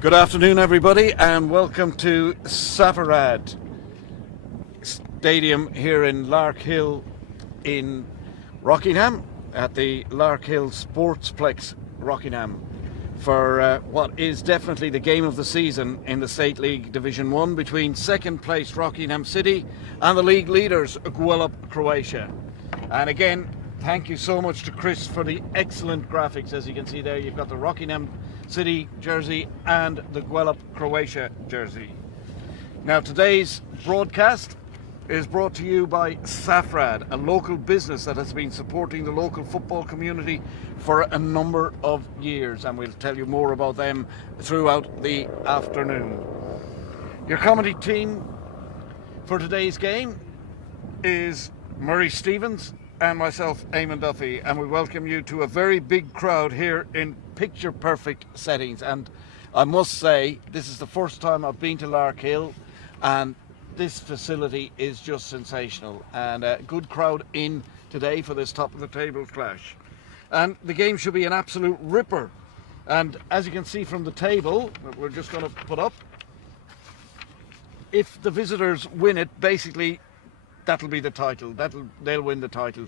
Good afternoon, everybody, and welcome to Safarad Stadium here in Larkhill in Rockingham at the Larkhill Sportsplex Rockingham for what is definitely the game of the season in the State League Division 1 between second place Rockingham City and the league leaders Gwelup Croatia. And again, thank you so much to Chris for the excellent graphics. As you can see there, you've got the Rockingham City jersey and the Gwelup Croatia jersey. Now, today's broadcast is brought to you by Safarad, a local business that has been supporting the local football community for a number of years, and we'll tell you more about them throughout the afternoon. Your comedy team for today's game is Murray Stevens and myself, Eamon Duffy, and we welcome you to a very big crowd here in picture perfect settings. And I must say, this is the first time I've been to Larkhill, and this facility is just sensational, and a good crowd in today for this top of the table clash. And the game should be an absolute ripper, and as you can see from the table that we're just going to put up, if the visitors win it, basically that'll be the title. They'll win the title,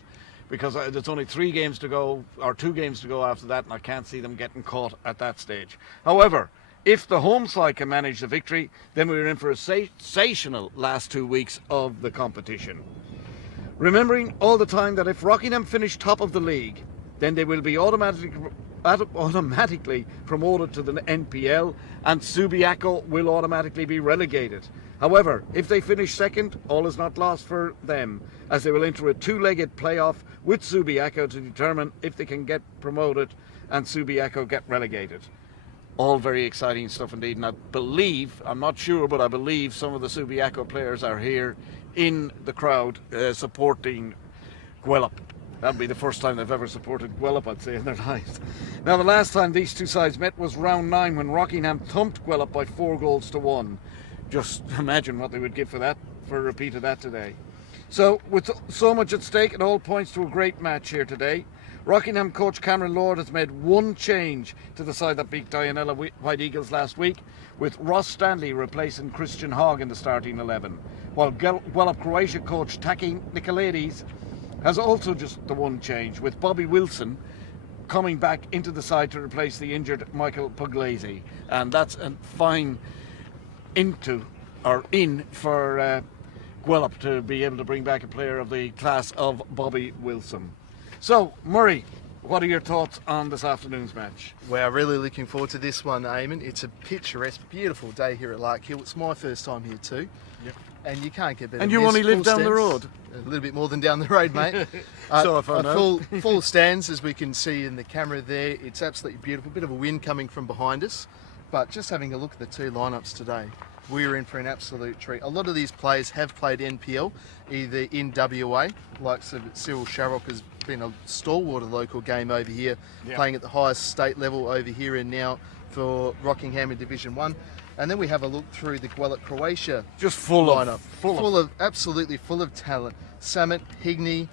because there's only 3 games to go, or 2 games to go after that, and I can't see them getting caught at that stage. However, if the home side can manage the victory, then we're in for a sensational last 2 weeks of the competition. Remembering all the time that if Rockingham finish top of the league, then they will be automatically promoted to the NPL, and Subiaco will automatically be relegated. However, if they finish second, all is not lost for them, as they will enter a 2-legged playoff with Subiaco to determine if they can get promoted and Subiaco get relegated. All very exciting stuff indeed, and I believe, I'm not sure, but I believe some of the Subiaco players are here in the crowd supporting Gwelup. That'll be the first time they've ever supported Gwelup, I'd say, in their lives. Now, the last time these two sides met was round 9, when Rockingham thumped Gwelup by 4-1. Just imagine what they would give for that, for a repeat of that today. So, with so much at stake, it all points to a great match here today. Rockingham coach Cameron Lord has made one change to the side that beat Dianella White Eagles last week, with Ross Stanley replacing Christian Hogg in the starting 11, while Gwelup Croatia coach Taki Nicolaides has also just the one change, with Bobby Wilson coming back into the side to replace the injured Michael Puglisi. And that's a fine in for Gwelup to be able to bring back a player of the class of Bobby Wilson. So, Murray, what are your thoughts on this afternoon's match? Well, really looking forward to this one, Eamon. It's a picturesque, beautiful day here at Larkhill. It's my first time here too. Yep. And you can't get better. And you only live down the road? A little bit more than down the road, mate. So if I know. Full stands, as we can see in the camera there. It's absolutely beautiful. A bit of a wind coming from behind us. But just having a look at the 2 lineups today, we're in for an absolute treat. A lot of these players have played NPL, either in WA, like Cyril Sharrock has been a stalwart of the local game over here, playing at the highest state level over here, and now for Rockingham in Division 1. And then we have a look through the Gwelup Croatia just full lineup. Absolutely full of talent. Samet Higney,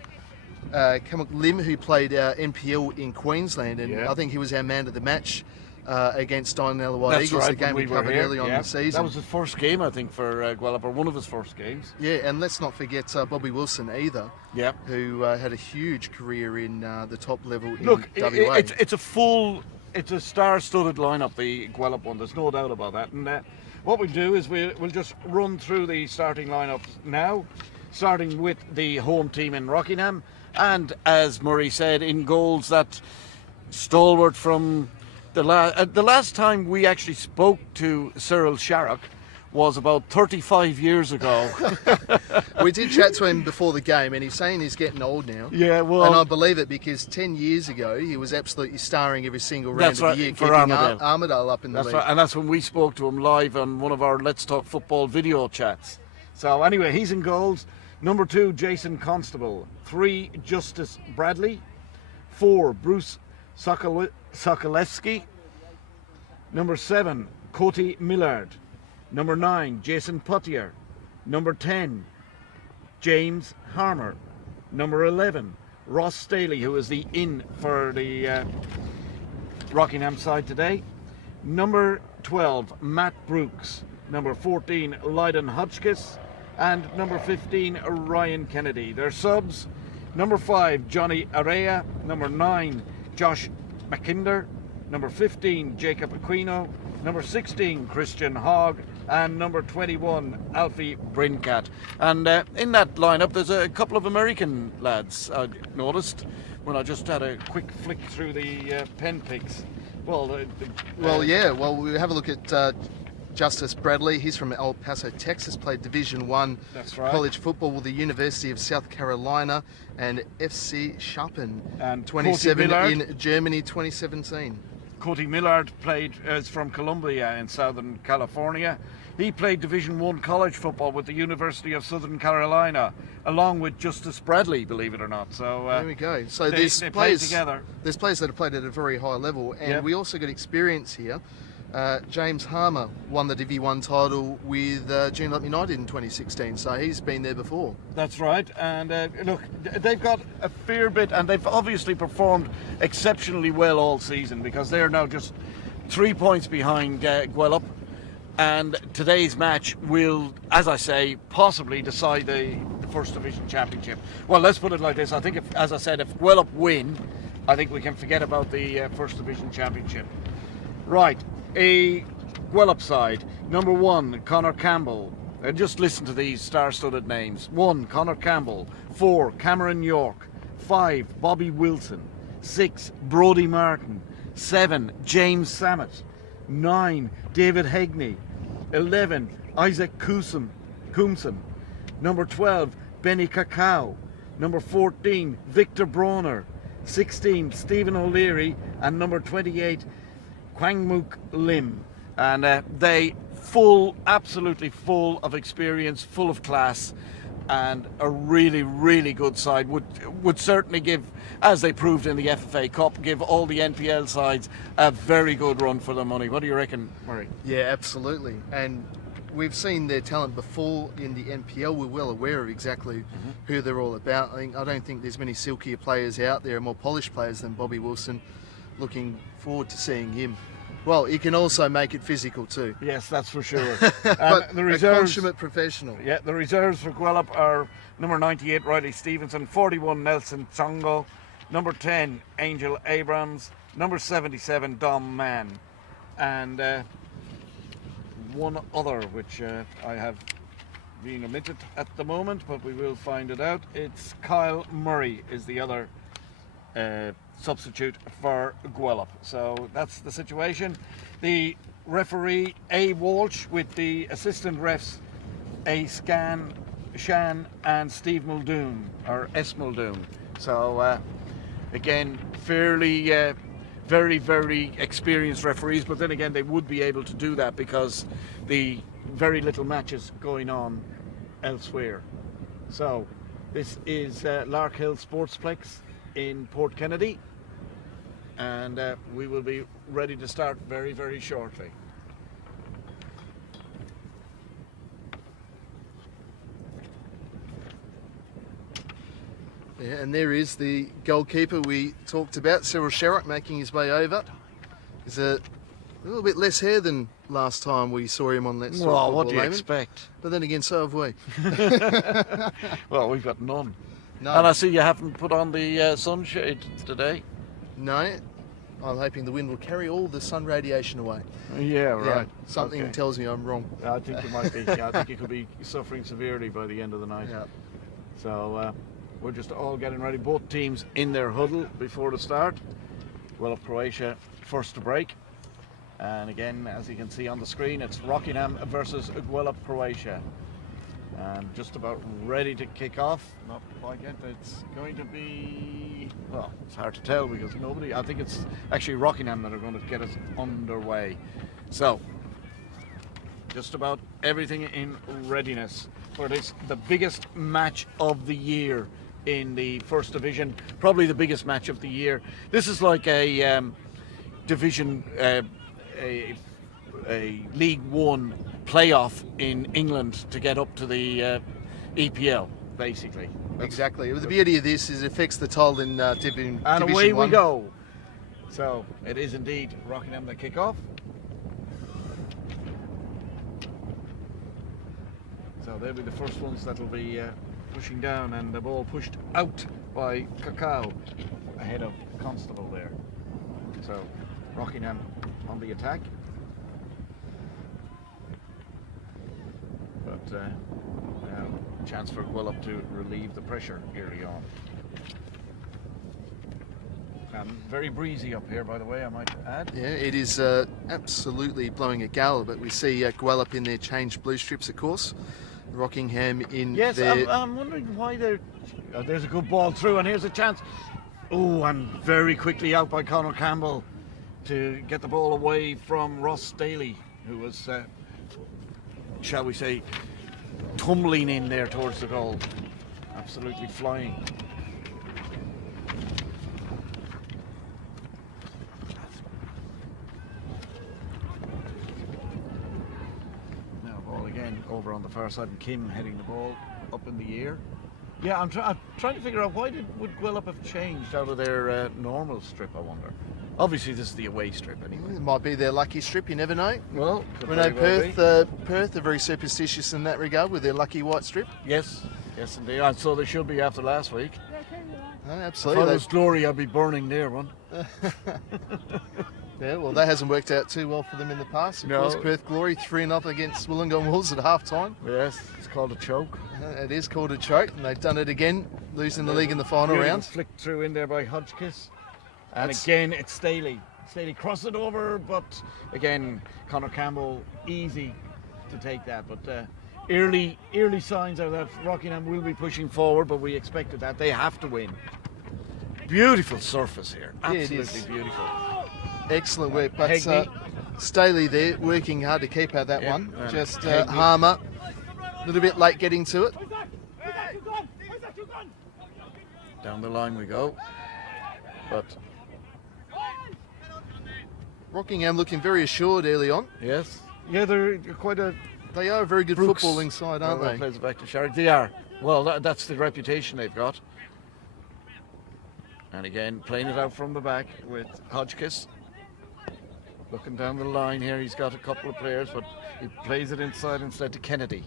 Kamuk Lim, who played NPL in Queensland, and I think he was our man of the match against Dianella White Eagles, the game we covered early on in the season. That was his first game, I think, for Gwelup, or one of his first games. Yeah, and let's not forget Bobby Wilson either, who had a huge career in the top level in WA. It's a star-studded lineup, the Gwelup one. There's no doubt about that. And what we'll do is we'll just run through the starting lineups now, starting with the home team in Rockingham, and as Murray said, in goals, that stalwart from the last time we actually spoke to Cyril Sharrock was about 35 years ago. We did chat to him before the game, and he's saying he's getting old now. Yeah, well, and I believe it, because 10 years ago he was absolutely starring every single round of the year, for keeping Armadale up in the league. Right, and that's when we spoke to him live on one of our Let's Talk Football video chats. So anyway, he's in goals. Number 2, Jason Constable. 3, Justice Bradley. 4, Bruce Sokolewski. Number 7, Cody Millard. Number 9, Jason Puttier. Number 10, James Harmer. Number 11, Ross Staley, who is the in for the Rockingham side today. Number 12, Matt Brooks. Number 14, Lydon Hotchkiss. And number 15, Ryan Kennedy. Their subs: number 5, Johnny Araya. Number 9, Josh McKinder. Number 15, Jacob Aquino. Number 16, Christian Hogg. And number 21, Alfie Brincat. And in that lineup, there's a couple of American lads I noticed when I just had a quick flick through the pen picks. Well, we have a look at Justice Bradley. He's from El Paso, Texas, played Division 1 college football with the University of South Carolina and FC Schapen, and 27 in Germany 2017. Cody Millard is from Columbia in Southern California. He played Division 1 college football with the University of Southern Carolina, along with Justice Bradley, believe it or not. So there we go. So they play together. There's players that have played at a very high level, and we also got experience here. James Harmer won the Div 1 title with Gwelup United in 2016, so he's been there before. That's right, and look, they've got a fair bit, and they've obviously performed exceptionally well all season, because they're now just 3 points behind Gwelup, and today's match will, as I say, possibly decide the First Division Championship. Well, let's put it like this: I think, as I said, if Gwelup win, I think we can forget about the First Division Championship. Right. A Gwelup side: number 1, Connor Campbell. And just listen to these star-studded names. 1, Connor Campbell. 4, Cameron York. 5, Bobby Wilson. 6, Brodie Martin. 7, James Samet. 9, David Hegney. 11, Isaac Coomson. Number 12, Benny Cacao. Number 14, Victor Bronner. 16, Stephen O'Leary. And number 28, Kwangmuk Lim. And they absolutely full of experience, full of class, and a really, really good side. Would certainly give, as they proved in the FFA Cup, give all the NPL sides a very good run for their money. What do you reckon, Murray? Yeah, absolutely. And we've seen their talent before in the NPL. We're well aware of exactly who they're all about. I don't think there's many silkier players out there, more polished players than Bobby Wilson. Looking forward to seeing him. Well, he can also make it physical too. Yes, that's for sure. But the reserves, a consummate professional. Yeah, the reserves for Gwelup are number 98, Riley Stevenson. 41, Nelson Tsongo. Number 10, Angel Abrams. Number 77, Dom Mann. And one other, which I have been omitted at the moment, but we will find it out. It's Kyle Murray is the other substitute for Gwelup. So that's the situation. The referee, A. Walsh, with the assistant refs, A. Shan and Steve Muldoon, or S. Muldoon. So again, fairly very, very experienced referees, but then again they would be able to do that because the very little matches going on elsewhere. So this is Lark Hill Sportsplex in Port Kennedy, and we will be ready to start very, very shortly. Yeah, and there is the goalkeeper we talked about, Cyril Sherrock, making his way over. He's a little bit less hair than last time we saw him on Let's Talk Football. What do you expect? But then again, so have we. Well, we've got none. No. And I see you haven't put on the sunshade today. No, I'm hoping the wind will carry all the sun radiation away. Yeah, right. Yeah, something tells me I'm wrong. I think you might be. I think you could be suffering severely by the end of the night. Yeah. So we're just all getting ready. Both teams in their huddle before the start. Gwelup Croatia first to break. And again, as you can see on the screen, it's Rockingham versus Gwelup Croatia. And just about ready to kick off. Not quite yet. It's going to be, well, it's hard to tell because I think it's actually Rockingham that are going to get us underway. So, just about everything in readiness for this, the biggest match of the year in the First Division. Probably the biggest match of the year. This is like a division, a League One playoff in England to get up to the EPL, basically. Exactly. The beauty of this is it affects the title in Division 1. And away we go. So it is indeed Rockingham that kick off. they'll be the first ones that'll be pushing down, and the ball pushed out by Cacao ahead of Constable there. So Rockingham on the attack. But now chance for Gwelup to relieve the pressure early on. And very breezy up here, by the way, I might add. Yeah, it is absolutely blowing a gale, but we see Gwelup in their changed blue strips, of course. Rockingham in yes, their... I'm wondering why they're... there's a good ball through, and here's a chance. Oh, and very quickly out by Conor Campbell to get the ball away from Ross Daly, who was, shall we say, tumbling in there towards the goal. Absolutely flying. Over on the far side, and Kim heading the ball up in the air. Yeah, I'm trying to figure out would Gwelup have changed out of their normal strip, I wonder. Obviously this is the away strip anyway. It might be their lucky strip, you never know. Well, we know Perth are very superstitious in that regard with their lucky white strip. Yes, yes indeed. And so they should be after last week. Oh, absolutely. If I was Glory, I'd be burning their one. Yeah, well, that hasn't worked out too well for them in the past. Of course, Perth Glory 3-0 against Wollongong Wolves at half-time. Yes, it's called a choke. It is called a choke, and they've done it again, losing the league in the final round. Flicked through in there by Hodgkiss. And again, it's Staley. Staley crossed it over, but again, Conor Campbell, easy to take that. But early signs are that Rockingham will be pushing forward, but we expected that. They have to win. Beautiful surface here. Absolutely beautiful. Excellent work, but Staley there working hard to keep out that one. Just Harmer, a little bit late getting to it. Down the line we go, but Rockingham looking very assured early on. Yes, yeah, they're quite a. They are a very good footballing side, aren't they? Plays it back to Sharrock. They are. Well, that's the reputation they've got. And again, playing it out from the back with Hodgkiss. Looking down the line here, he's got a couple of players, but he plays it inside instead to Kennedy.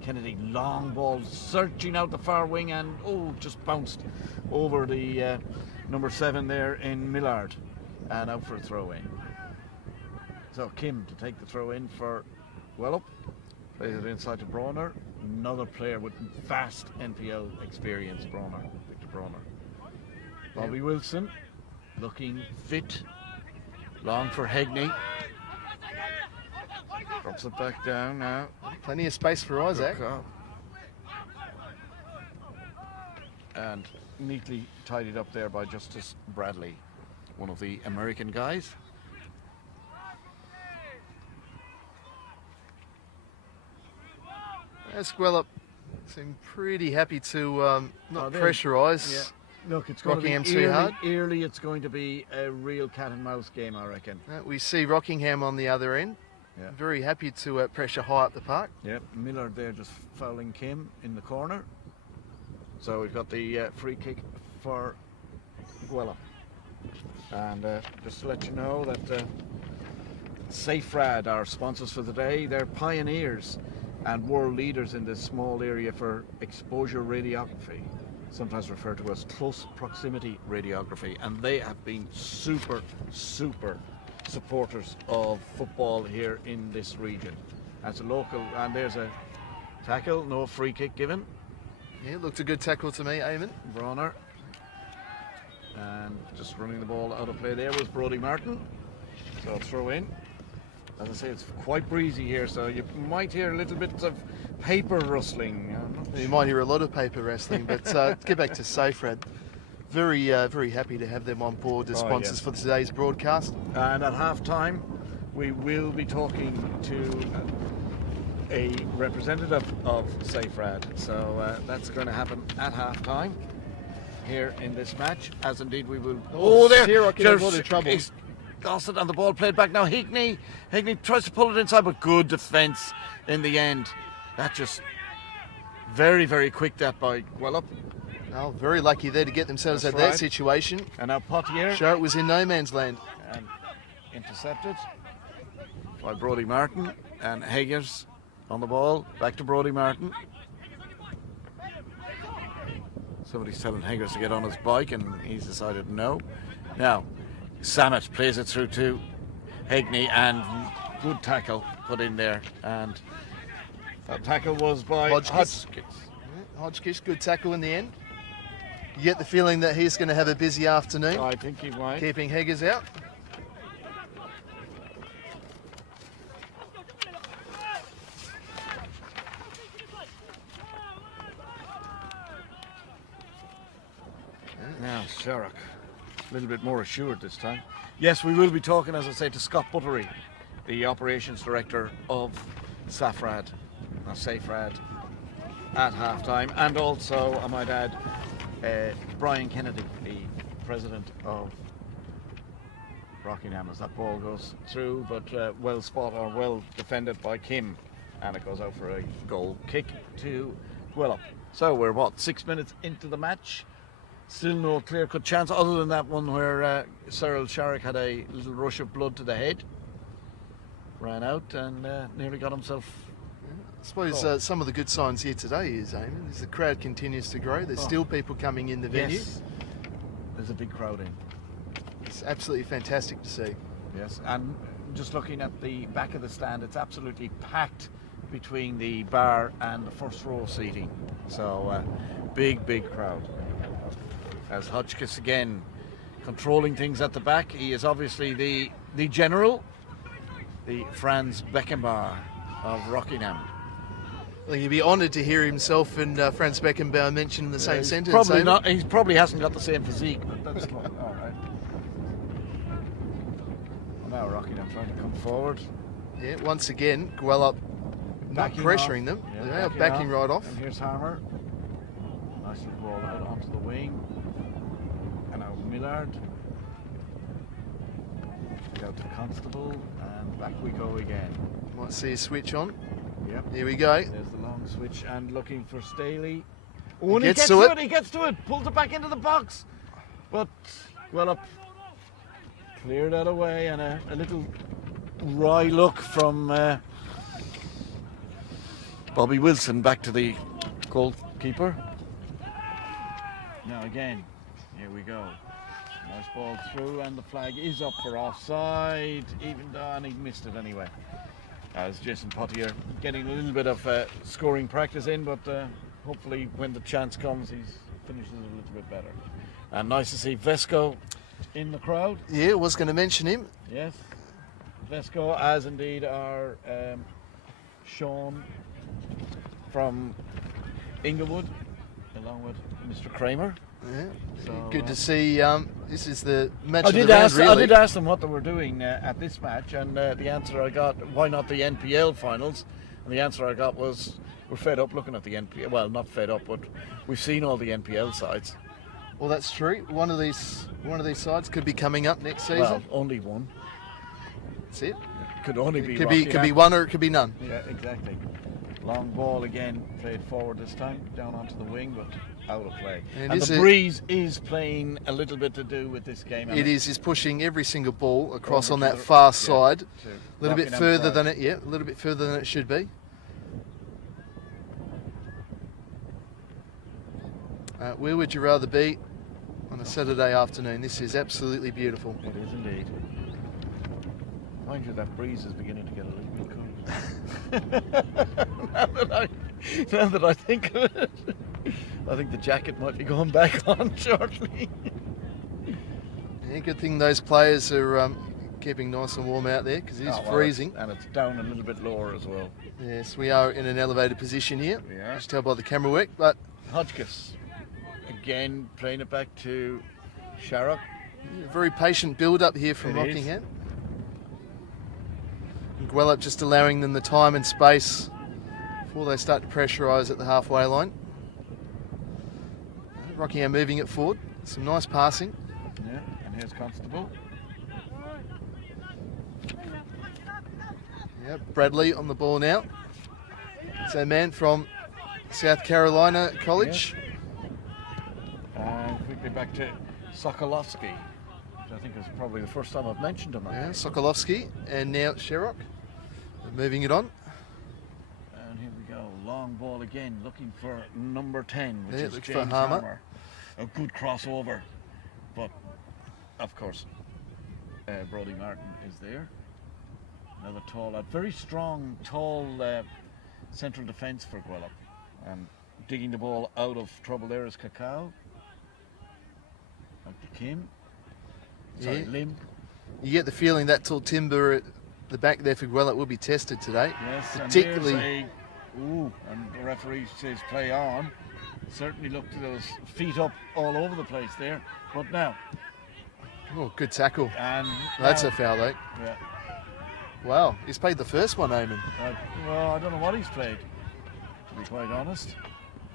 Kennedy, long ball, searching out the far wing, and just bounced over the number 7 there in Millard, and out for a throw-in. So Kim to take the throw-in for Gwelup. Plays it inside to Bronner. Another player with vast NPL experience, Bronner, Victor Bronner. Bobby Wilson, looking fit. Long for Hegney. Drops it back down now. Plenty of space for Isaac. And neatly tidied up there by Justice Bradley, one of the American guys. Gwelup seem pretty happy to not pressurise. Yeah. Look, it's going Rockingham to be too hard. Early, it's going to be a real cat and mouse game, I reckon. We see Rockingham on the other end. Yeah. Very happy to pressure high up the park. Yep, Millard there just fouling Kim in the corner. So we've got the free kick for Gwelup. And just to let you know that SafeRad, our sponsors for the day, they're pioneers and world leaders in this small area for exposure radiography, sometimes referred to as close proximity radiography, and they have been super supporters of football here in this region. As a local, and there's a tackle, no free kick given. Yeah, looked a good tackle to me, Eamon. Bronner. And just running the ball out of play there was Brodie Martin. So throw in. As I say, it's quite breezy here, so you might hear a little bit of paper rustling. You might hear a lot of paper wrestling, but get back to SafeRad. Very happy to have them on board as sponsors for today's broadcast. And at half-time, we will be talking to a representative of SafeRad. So that's going to happen at half-time here in this match, as indeed we will. There! Sierra in a lot of trouble. Lost it, and the ball played back now. Hegney tries to pull it inside, but good defence in the end. That just very quick that by Gwelup. Oh, very lucky there to get themselves out of that situation. And now Potier. Sure, it was in no man's land. And intercepted by Brodie Martin, and Haggers on the ball. Back to Brodie Martin. Somebody's telling Higgers to get on his bike, and he's decided no. Now, Samet plays it through to Hegney, and good tackle put in there. And that tackle was by Hodgkins. Hodgkins, good tackle in the end. You get the feeling that he's going to have a busy afternoon. I think he might. Keeping Higgers out. Now, Sherrock, a little bit more assured this time. Yes, we will be talking, as I say, to Scott Buttery, the operations director of Safrad, at half-time, and also, I might add, Brian Kennedy, the president of Rockingham, as that ball goes through, but well spotted or well defended by Kim, and it goes out for a goal kick to Gwelup. So we're 6 minutes into the match. Still no clear-cut chance, other than that one where Cyril Sharrock had a little rush of blood to the head, ran out and nearly got himself. I suppose some of the good signs here today is, Eamon, is the crowd continues to grow. There's still people coming in the venue. Yes. There's a big crowd in. It's absolutely fantastic to see. Yes, and just looking at the back of the stand, it's absolutely packed between the bar and the first row seating. So big crowd. As Hodgkins again controlling things at the back. He is obviously the general, the Franz Beckenbauer of Rockingham. I think he'd be honoured to hear himself and Franz Beckenbauer mentioned in the same sentence. Probably not. He probably hasn't got the same physique, but that's all right. Well, now Rockingham trying to come forward. Yeah, once again, Gwelup not pressuring them. Yeah, backing right off. And here's Harmer. Nice little ball out onto the wing. And now Millard. Out to Constable, and back we go again. Might see a switch on. Yep. Here we go. There's the long switch, and looking for Staley. Oh, he gets to it. He gets to it. Pulls it back into the box. But Gwelup cleared that away, and a little wry look from Bobby Wilson back to the goalkeeper. Now again, here we go. Nice ball through, and the flag is up for offside, even though, and he missed it anyway. As Jason Pottier getting a little bit of scoring practice in, but hopefully when the chance comes, he finishes it a little bit better. And nice to see Vesco in the crowd. Yeah, I was going to mention him. Yes, Vesco, as indeed are Sean from Inglewood, along with Mr. Kramer. Yeah, so, good to see. This is the match I of the did round, ask. really. I did ask them what they were doing at this match, and the answer I got, why not the NPL finals? And the answer I got was, we're fed up looking at the NPL. Well, not fed up, but we've seen all the NPL sides. Well, that's true. One of these sides could be coming up next season. Well, only one. That's it. Could only be. Could be one, or it could be none. Yeah, exactly. Long ball again, played forward this time, down onto the wing, but out of play. And the breeze is playing a little bit to do with this game. It is pushing every single ball across on that far side, a little bit further than it. Yeah, a little bit further than it should be. Where would you rather be on a Saturday afternoon? This is absolutely beautiful. It is indeed. Mind you, that breeze is beginning to get a little bit cool. now that I think of it, I think the jacket might be going back on shortly. Yeah, good thing those players are keeping nice and warm out there, because it is freezing. And it's down a little bit lower as well. Yes, we are in an elevated position here. Yeah. Just tell by the camera work, but Hodgkins again playing it back to Sharrock. Very patient build up here from Rockingham. And Gwelup just allowing them the time and space before they start to pressurise at the halfway line. Rockingham moving it forward. Some nice passing. Yeah, and here's Constable. Yeah, Bradley on the ball now. It's a man from South Carolina College. Yes. And quickly back to Sokolowski, which I think is probably the first time I've mentioned him. Yeah, Sokolowski, and now Sherrock. Moving it on. And here we go, long ball again, looking for number 10, which is looks James for Harmer. Harmer. a good crossover, but of course Brodie Martin is there. Another tall lad, very strong, tall central defence for Gwelup, and digging the ball out of trouble there is Cacao. Up to Kim. Sorry, Lim. You get the feeling that tall timber at the back there for Gwelup will be tested today. Yes, particularly. And the referee says play on. Certainly looked at those feet up all over the place there. But now. Oh, good tackle. And that's a foul, though. Yeah. Wow, he's played the first one, Eamon. Well, I don't know what he's played, to be quite honest.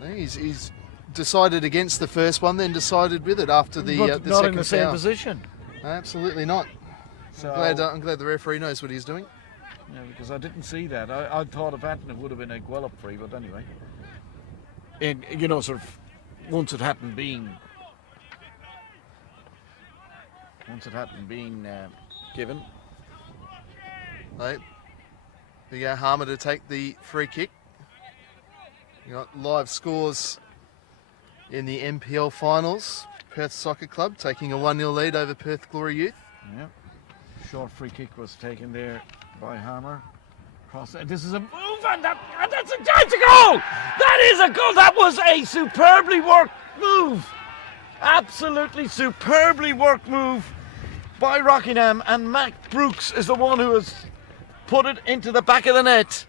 He's decided against the first one, then decided with it after the but the not second in the same foul. Position. Absolutely not. So, I'm glad the referee knows what he's doing. Yeah, because I didn't see that. I thought if Anton it would have been a Gwelup free, but anyway. And sort of once it hadn't been given. Right. We got Harmer to take the free kick. You got live scores in the NPL finals. Perth Soccer Club taking a 1-0 lead over Perth Glory Youth. Yeah. Short free kick was taken there by Harmer. This is a move, and that's a goal! That is a goal! That was a superbly worked move! Absolutely superbly worked move by Rockingham, and Mac Brooks is the one who has put it into the back of the net.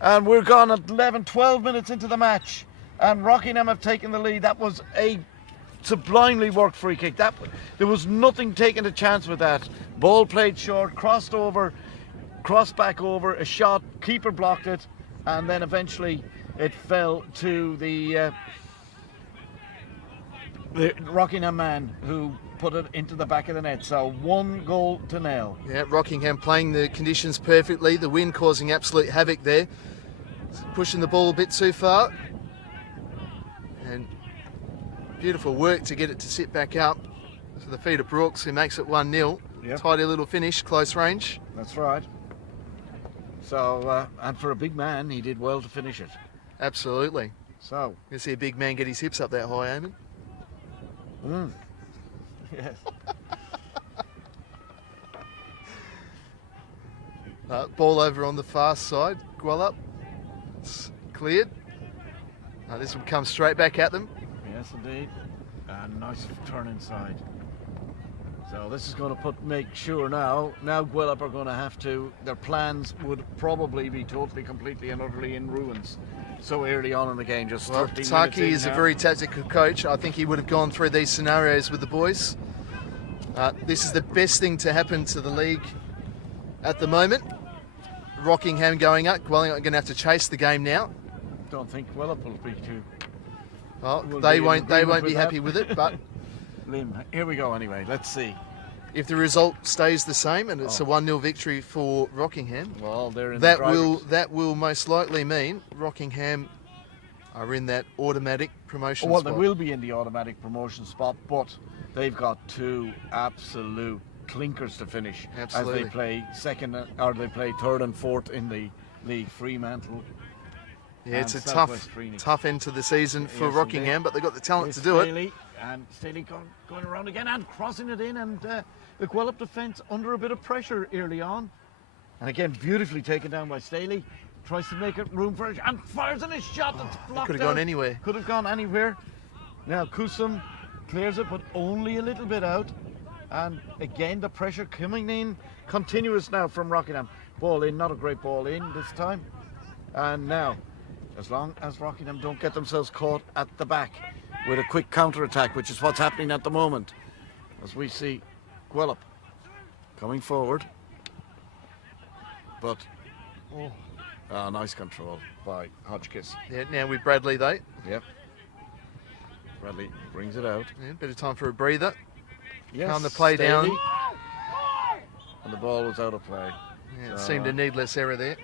And we're gone at 12 minutes into the match, and Rockingham have taken the lead. That was a sublimely worked free kick. There was nothing taking a chance with that. Ball played short, crossed over, crossed back over, a shot, keeper blocked it, and then eventually it fell to the Rockingham man who put it into the back of the net. So 1-0. Yeah, Rockingham playing the conditions perfectly. The wind causing absolute havoc there. Pushing the ball a bit too far. And beautiful work to get it to sit back up to the feet of Brooks, who makes it 1-0. Yep. Tidy little finish, close range. That's right. So, and for a big man, he did well to finish it. Absolutely. So. You see a big man get his hips up that high, Eamon? Yes. Ball over on the far side. Gwelup. It's cleared. This will come straight back at them. Yes, indeed. And nice turn inside. So this is going to make sure now Gwelup are going to have to, their plans would probably be totally, completely and utterly in ruins so early on in the game. Just 13 minutes Taki is now. a very tactical coach. I think he would have gone through these scenarios with the boys. This is the best thing to happen to the league at the moment. Rockingham going up. Gwelup are going to have to chase the game now. Don't think Gwelup will be too. Well, they won't be happy with it, but Lim, here we go anyway. Let's see. If the result stays the same and it's a 1-0 victory for Rockingham, well, they're in that will most likely mean Rockingham are in that automatic promotion spot. They will be in the automatic promotion spot, but they've got two absolute clinkers to finish. Absolutely. As they play second, or they play third and fourth in the league. Fremantle. Yeah, it's a tough end to the season for Rockingham, but they've got the talent to do it. And Staley going around again and crossing it in, and the Gwelup defence under a bit of pressure early on. And again, beautifully taken down by Staley. Tries to make it room for it and fires in a shot that's blocked. Could have gone anywhere. Could have gone anywhere. Now Kusum clears it, but only a little bit out. And again, the pressure coming in continuous now from Rockingham. Ball in, not a great ball in this time. And now, as long as Rockingham don't get themselves caught at the back with a quick counter-attack, which is what's happening at the moment, as we see Gwelup coming forward. But, nice control by Hotchkiss. Yeah, now with Bradley though. Yep. Bradley brings it out. Yeah, bit of time for a breather. Yes, calm the play down. And the ball was out of play. Yeah, it seemed a needless error there.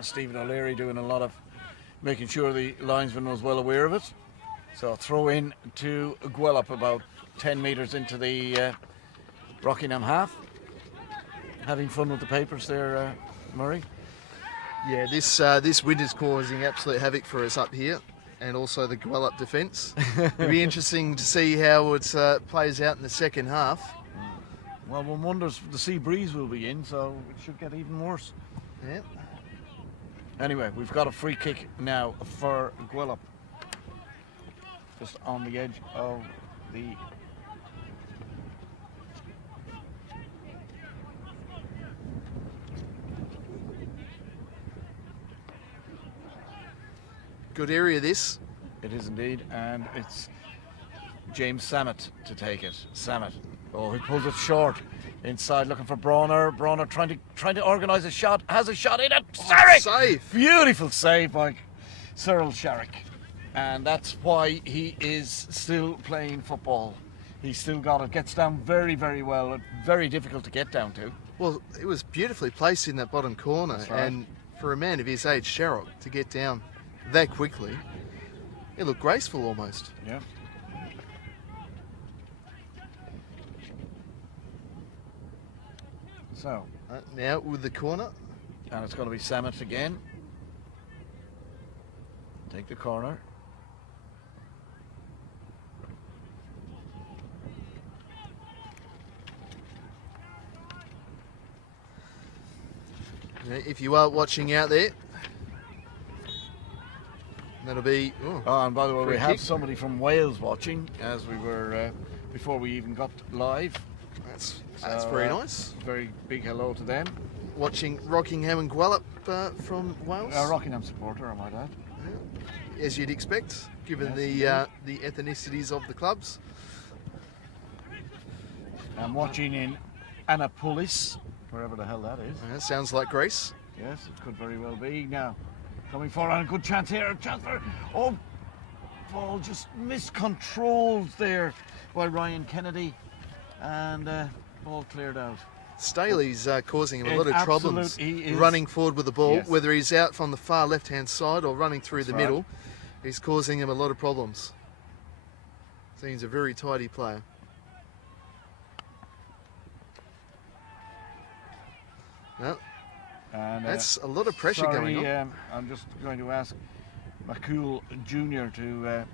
Stephen O'Leary doing a lot of making sure the linesman was well aware of it. So throw in to Gwelup about 10 metres into the Rockingham half. Having fun with the papers there, Murray. Yeah, this wind is causing absolute havoc for us up here, and also the Gwelup defence. It'll be interesting to see how it plays out in the second half. Well, one wonders the sea breeze will be in, so it should get even worse. Yeah. Anyway, we've got a free kick now for Gwelup. Just on the edge of the... Good area this. It is indeed, and it's James Samet to take it. Samet. Oh, he pulls it short. Inside looking for Brawner. Brawner trying to organise a shot. Has a shot in it. Sharrock! Save. Beautiful save by Cyril Sharrock. And that's why he is still playing football. He's still got it. Gets down very, very well. Very difficult to get down to. Well, it was beautifully placed in that bottom corner. That's right. And for a man of his age, Sharrock, to get down that quickly, it looked graceful almost. Yeah. So, now with the corner. and it's going to be Samet again. Take the corner. If you are watching out there, that'll be... Oh, and by the way, we free have kick. somebody from Wales watching, as we were before we even got live. That's So, very nice. Very big hello to them. Watching Rockingham and Gwelup from Wales, A Rockingham supporter, I might add. as you'd expect, given Yes, the ethnicities of the clubs. I'm watching in Annapolis, wherever the hell that is. Sounds like Greece. Yes, it could very well be. Now, coming forward, and a good chance here. Chance for... Oh, ball just miscontrolled there by Ryan Kennedy. And ball cleared out. Staley's causing him a It's lot of problems absolute- he is- running forward with the ball, Yes. whether he's out from the far left-hand side or running through That's the right. middle. He's causing him a lot of problems. So he's a very tidy player. No, And, that's a lot of pressure sorry, going on. I'm just going to ask McCool Jr. to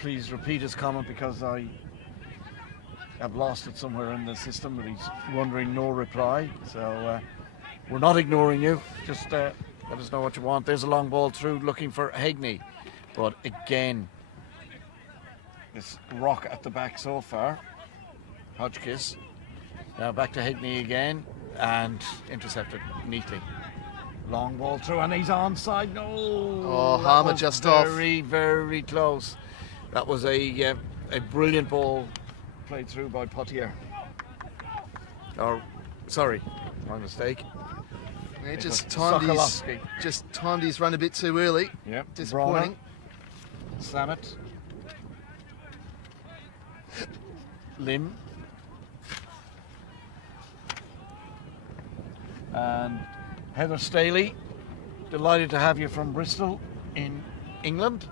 please repeat his comment, because I have lost it somewhere in the system, but he's wondering no reply. So we're not ignoring you. Just let us know what you want. There's a long ball through looking for Hegney. But again, this rock at the back so far. Hodgkiss. Now back to Hegney again, and intercepted neatly. Long ball through, and he's onside. No. Oh, that Harmer was just off. Very, very close. That was a brilliant ball played through by Potier. Or, sorry, wrong mistake. Yeah, It just was timed his run a bit too early. Yep. Disappointing. Samet. Lim. And Heather Staley, delighted to have you from Bristol in England.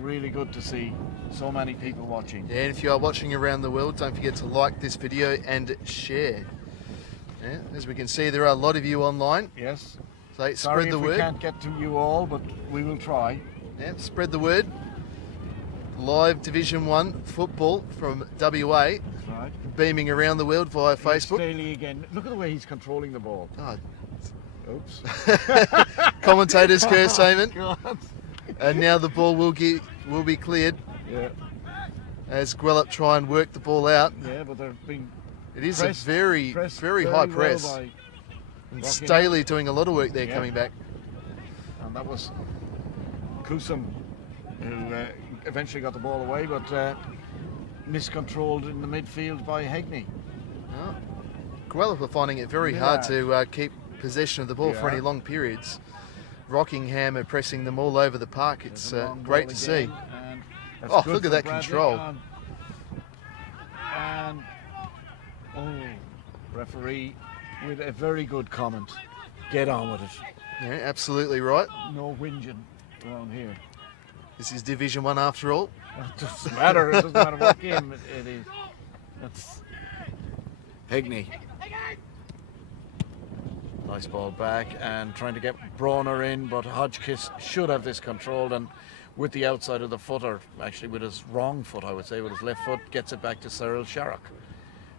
Really good to see so many people watching. Yeah, and if you are watching around the world, don't forget to like this video and share. Yeah, as we can see, there are a lot of you online. Yes. So Sorry spread the if we word. can't get to you all, but we will try. Yeah, spread the word. Live Division 1 football from WA, That's right. beaming around the world via Facebook. Staley again. Look at the way he's controlling the ball. Oh, Oops. commentators curse Eamon. God. And now the ball will be cleared Yeah. as Gwelup try and work the ball out. Yeah, but they've been It is pressed- a very pressed high well press. by And Rockingham. Staley doing a lot of work there Yeah. coming back. And that was Kusum, who eventually got the ball away, but miscontrolled in the midfield by Hegney. Oh. Gwelup are finding it very Yeah. hard to keep possession of the ball for Yeah. any long periods. Rockingham are pressing them all over the park. It's There's a long great ball to see. again, and that's Oh, good look at for that Bradley. control. And referee with a very good comment. Get on with it. Yeah, absolutely right. No whinging around here. This is Division 1 after all. It doesn't matter. It doesn't matter what game it is. That's Hegney. Nice ball back and trying to get Brawner in, but Hodgkiss should have this controlled, and with the outside of the foot, or actually with his wrong foot, I would say, with his left foot, gets it back to Cyril Sharrock,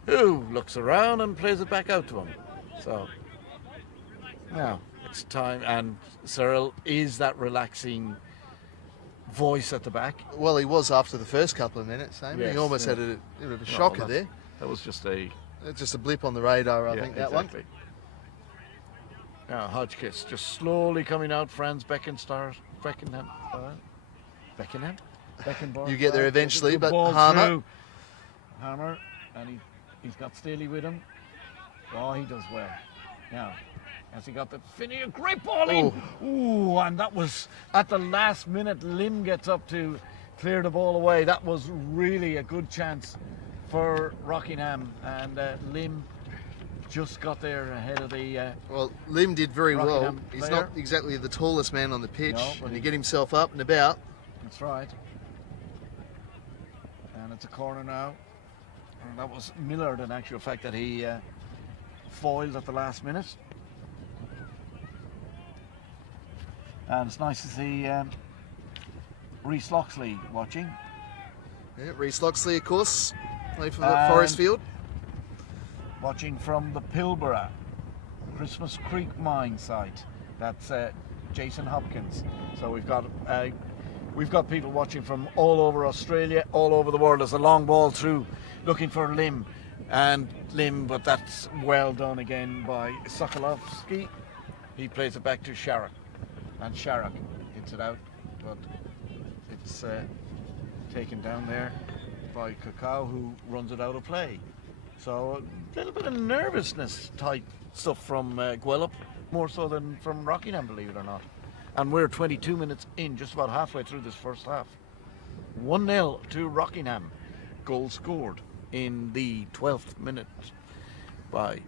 who looks around and plays it back out to him. So now it's time, and Cyril is that relaxing voice at the back. Well, he was after the first couple of minutes. Yes, he almost had a bit of a shocker there. That was just a blip on the radar, I think, that exactly. Now Hodgkiss just slowly coming out. Franz Beckenbauer. You get there eventually, but Hammer, and he's got Staley with him. Oh, he does well. Now, has he got the finish? Great ball in. Ooh, and that was at the last minute. Lim gets up to clear the ball away. That was really a good chance for Rockingham, and Lim just got there ahead of the. Well, Lim did very well. Rockingham He's player. not exactly the tallest man on the pitch, No, and he get himself up and about. That's right. And it's a corner now. And that was Millard, in actual fact, that he foiled at the last minute. And it's nice to see Rhys Loxley watching. Yeah, Rhys Loxley, of course, played for Forest Field. Watching from the Pilbara Christmas Creek mine site. That's Jason Hopkins. So we've got people watching from all over Australia, all over the world. There's a long ball through, looking for Lim, but that's well done again by Sokolovsky. He plays it back to Sharrock, and Sharrock hits it out, but it's taken down there by Kakao, who runs it out of play. So a little bit of nervousness type stuff from Gwelup, more so than from Rockingham, believe it or not. And we're 22 minutes in, just about halfway through this first half. 1-0 to Rockingham. Goal scored in the 12th minute by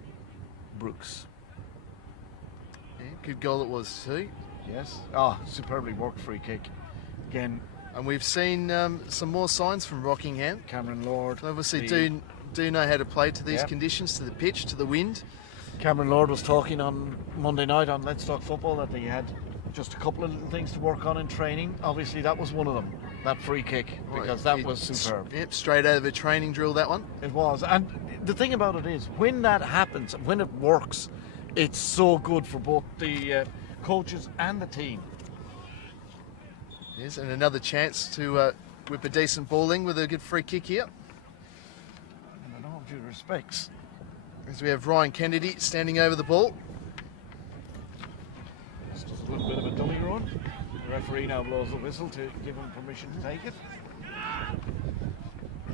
Brooks. Yeah, good goal it was too. Yes. Superbly worked free kick. Again. And we've seen some more signs from Rockingham. Cameron Lord. They obviously do know how to play to these conditions, to the pitch, to the wind. Cameron Lord was talking on Monday night on Let's Talk Football that they had just a couple of little things to work on in training. Obviously that was one of them, that free kick, because that was superb. Yep, straight out of a training drill, that one. It was. And the thing about it is, when that happens, when it works, it's so good for both the coaches and the team. Yes, and another chance to whip a decent ball in with a good free kick here. And in all due respects, as we have Ryan Kennedy standing over the ball. Just does a little bit of a dummy run. The referee now blows the whistle to give him permission to take it.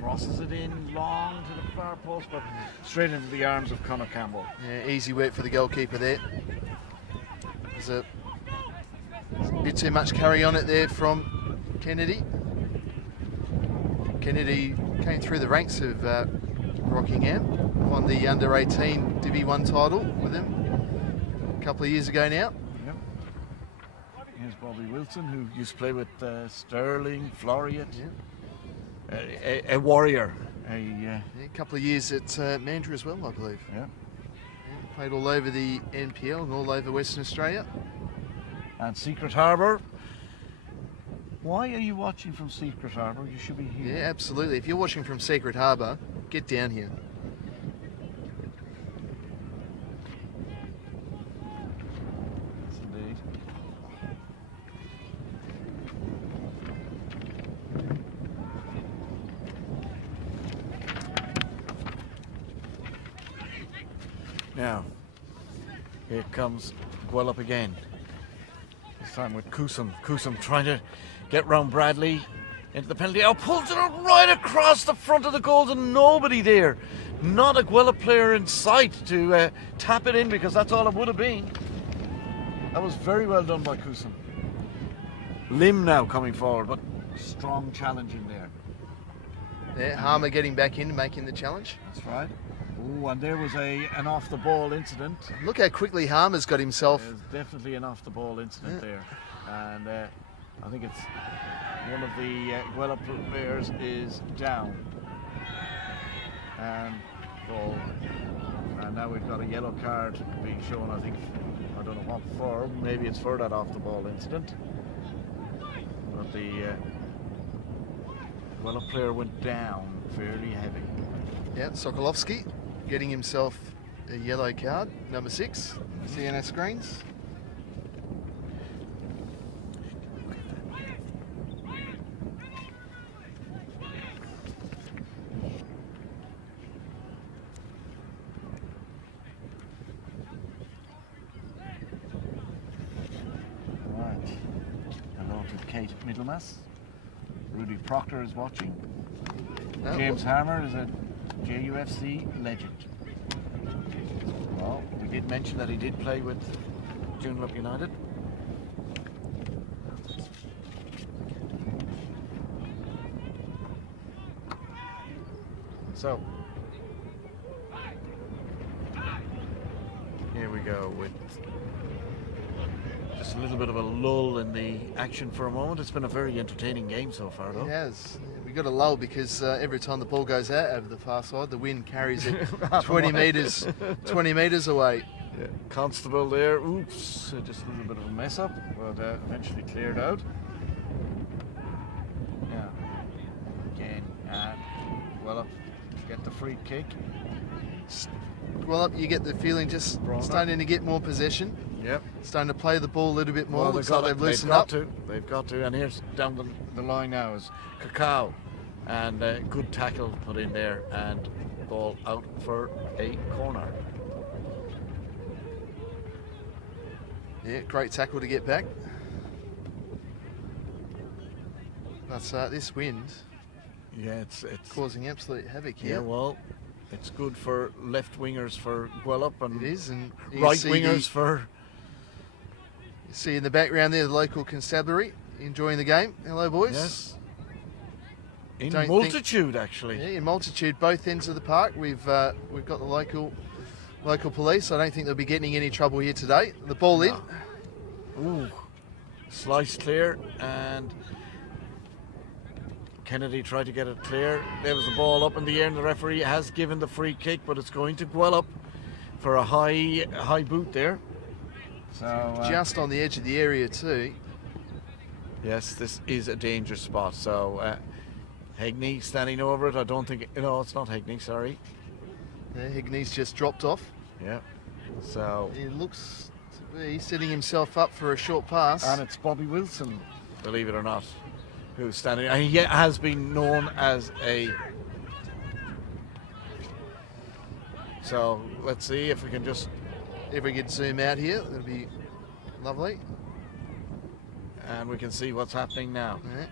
Crosses it in long to the far post, but straight into the arms of Conor Campbell. Yeah, easy work for the goalkeeper there. There's a bit too much carry on it there from Kennedy. Kennedy came through the ranks of Rockingham, won the under-18 Divi 1 title with him a couple of years ago now. Yep. Here's Bobby Wilson, who used to play with Sterling, Floriat. Yep. A warrior. A couple of years at Mandurah as well, I believe. Yeah. Played all over the NPL and all over Western Australia. And Secret Harbour. Why are you watching from Secret Harbour? You should be here. Yeah, absolutely. If you're watching from Secret Harbour, get down here. Yes, indeed. Now, here comes Gwelup again. This time with Kusum. Kusum trying to get round Bradley into the penalty. Pulls it right across the front of the goals and nobody there. Not a Gwelup player in sight to tap it in, because that's all it would have been. That was very well done by Kusum. Lim now coming forward, but strong challenge in there. Yeah, Harmer getting back in, making the challenge. That's right. Oh, and there was an off-the-ball incident. Look how quickly Harmer's got himself. There's definitely an off-the-ball incident there. And I think it's one of the Gwelup players is down. And ball And now we've got a yellow card being shown, I think, I don't know what for, maybe it's for that off the ball incident. But the Gwelup player went down fairly heavy. Yeah, Sokolovsky getting himself a yellow card, number 6. See on our screens. Right. Hello to Kate Middlemass. Rudy Proctor is watching. Oh, James Harmer is a JUFC legend. Well, we did mention that he did play with Gwelup United. So, here we go with just a little bit of a lull in the action for a moment. It's been a very entertaining game so far, though. It has. We got a lull because every time the ball goes out over the far side, the wind carries it 20 metres away. Yeah. Constable there, oops, just a little bit of a mess up, but eventually cleared out. Yeah, again, and Gwelup get the free kick. Well, you get the feeling just starting to get more possession. Yep. Starting to play the ball a little bit more. Well, Looks like they've loosened up. They've got to, and here's down the line now is Cacao, and good tackle put in there, and ball out for a corner. Yeah, great tackle to get back. But this wind, Yeah, it's causing absolute havoc here. yeah. Well, it's good for left wingers for Gwelup and It is, and you right see wingers for. You see in the background there the local constabulary enjoying the game. Hello, boys. Yes. In Don't multitude, actually. Yeah, in multitude, both ends of the park. We've got the local police. I don't think they'll be getting any trouble here today. The ball in. Ooh, sliced clear, and Kennedy tried to get it clear. There was the ball up in the air, and the referee has given the free kick, but it's going to Gwelup for a high boot there. So Just on the edge of the area too. yes, this is a dangerous spot. So Hegney standing over it. I don't think it's not Hegney. Sorry. Yeah, Higney's just dropped off. Yeah. So He looks to be setting himself up for a short pass. and it's Bobby Wilson, believe it or not, who's standing. And he has been known as a. So let's see if we can just. If we could zoom out here, that'd be lovely. And we can see what's happening now. Yeah.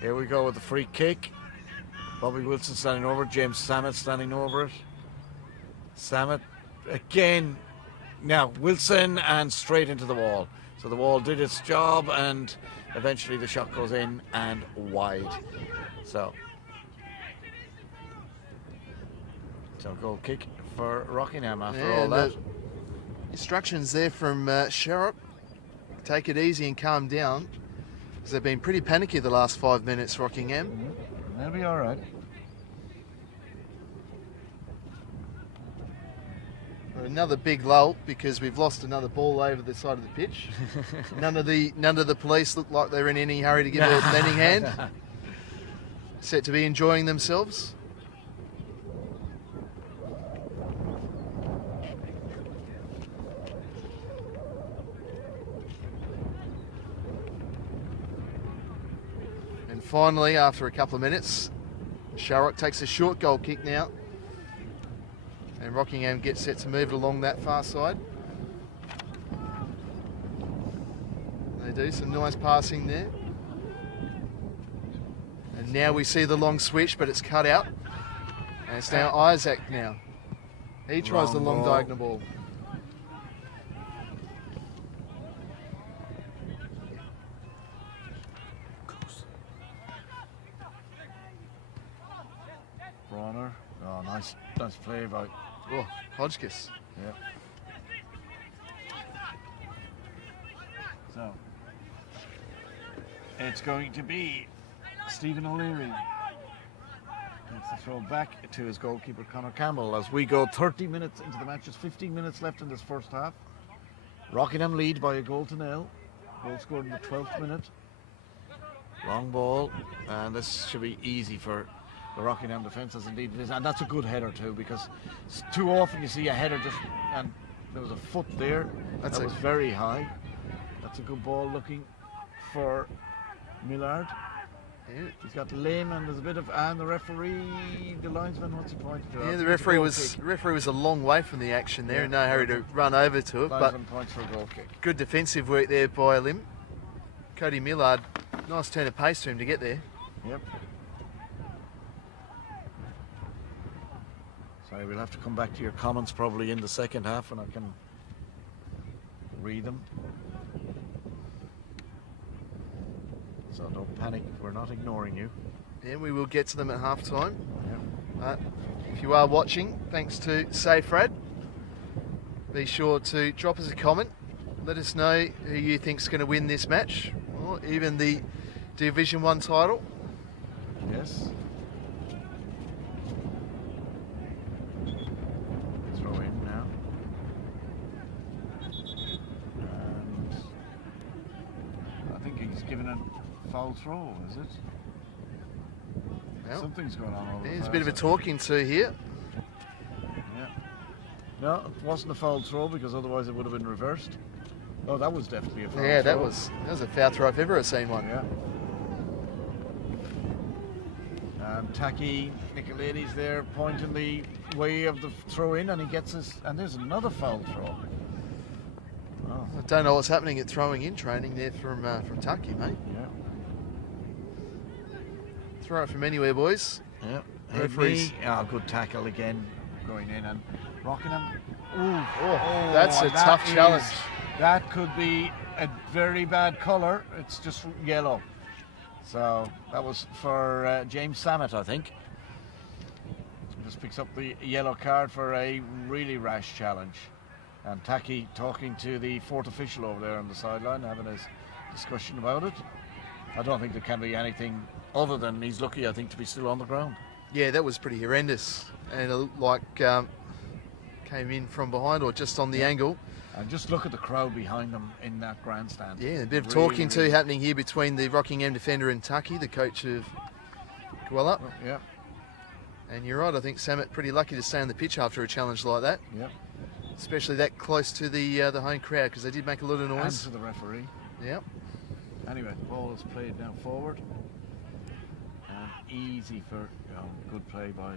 Here we go with the free kick. Bobby Wilson standing over it. James Samet standing over it. Samet again. Now Wilson and straight into the wall. So the wall did its job, and eventually the shot goes in and wide. So goal kick for Rockingham after all that. Instructions there from Sharrock. Take it easy and calm down, because they've been pretty panicky the last 5 minutes, Rockingham. They'll be all right. Another big lull because we've lost another ball over the side of the pitch. None of the police look like they're in any hurry to give a lending hand. Set to be enjoying themselves. And finally, after a couple of minutes, Sharrock takes a short goal kick now. And Rockingham gets set to move it along that far side. They do some nice passing there. And now we see the long switch, but it's cut out. And it's now Isaac now. He tries the long diagonal ball. Bronner. Oh, nice play by. Oh, Hodgkiss. Yeah. So it's going to be Stephen O'Leary. That's the throw back to his goalkeeper, Conor Campbell, as we go 30 minutes into the match. Just 15 minutes left in this first half. Rockingham lead by a 1-0. Goal scored in the 12th minute. Long ball, and this should be easy for the Rockingham defence, as indeed it is. And that's a good header too, because too often you see a header just, and there was a foot there. That was very high. That's a good ball looking for Millard. Yeah. He's got Lim, and there's a bit of, and the referee, the linesman, what's he pointing to? Yeah, the referee was a long way from the action there, in no hurry to run over to it. Linesman points for a goal kick. Good defensive work there by Lim. Cody Millard, nice turn of pace to him to get there. Yep. So we'll have to come back to your comments probably in the second half, and I can read them. So don't panic, we're not ignoring you. Yeah, we will get to them at half time. Yep. If you are watching, thanks to SafeRad, be sure to drop us a comment. Let us know who you think's going to win this match, or even the Division 1 title. Yes. Throw in now. And I think he's given a foul throw, is it? Well, something's going on over there's a bit of a talking to here. Yeah. No, it wasn't a foul throw, because otherwise it would have been reversed. Oh, that was definitely a foul throw. Yeah, that was a foul throw if ever I've seen one. Yeah. Taki Nicolaides there pointing the way of the throw in, and he gets us, and there's another foul throw. Oh. I don't know what's happening at throwing in training there from Taki, mate. Yeah. Throw it from anywhere, boys. Yeah. Referees. Oh, good tackle again going in, and Rockingham. That's a tough challenge. That could be a very bad colour. It's just yellow. So that was for James Samet, I think. Just picks up the yellow card for a really rash challenge. And Taki talking to the fourth official over there on the sideline, having his discussion about it. I don't think there can be anything other than he's lucky, I think, to be still on the ground. Yeah, that was pretty horrendous. And it looked like came in from behind or just on the angle. And just look at the crowd behind them in that grandstand. Yeah, a bit of talking to happening here between the Rockingham defender and Taki, the coach of Gwelup. Yeah. And you're right, I think Samet pretty lucky to stay on the pitch after a challenge like that. Yeah. Especially that close to the home crowd, because they did make a lot of noise. And to the referee. Yeah. Anyway, the ball is played now forward. And easy for good play by.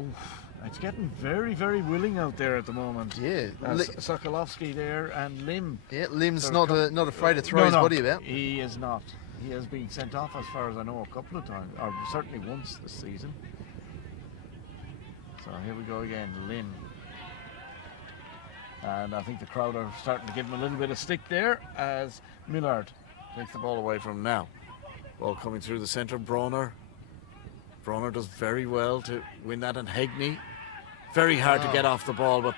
Oof. It's getting very, very willing out there at the moment. Yeah. Sokolovsky there and Lim. Yeah, Lim's not afraid to throw his body about. He is not. He has been sent off, as far as I know, a couple of times, or certainly once this season. So here we go again, Lim. And I think the crowd are starting to give him a little bit of stick there, as Millard takes the ball away from him now. Ball coming through the centre, Bronner. Bronner does very well to win that, and Hegney. Very hard to get off the ball, but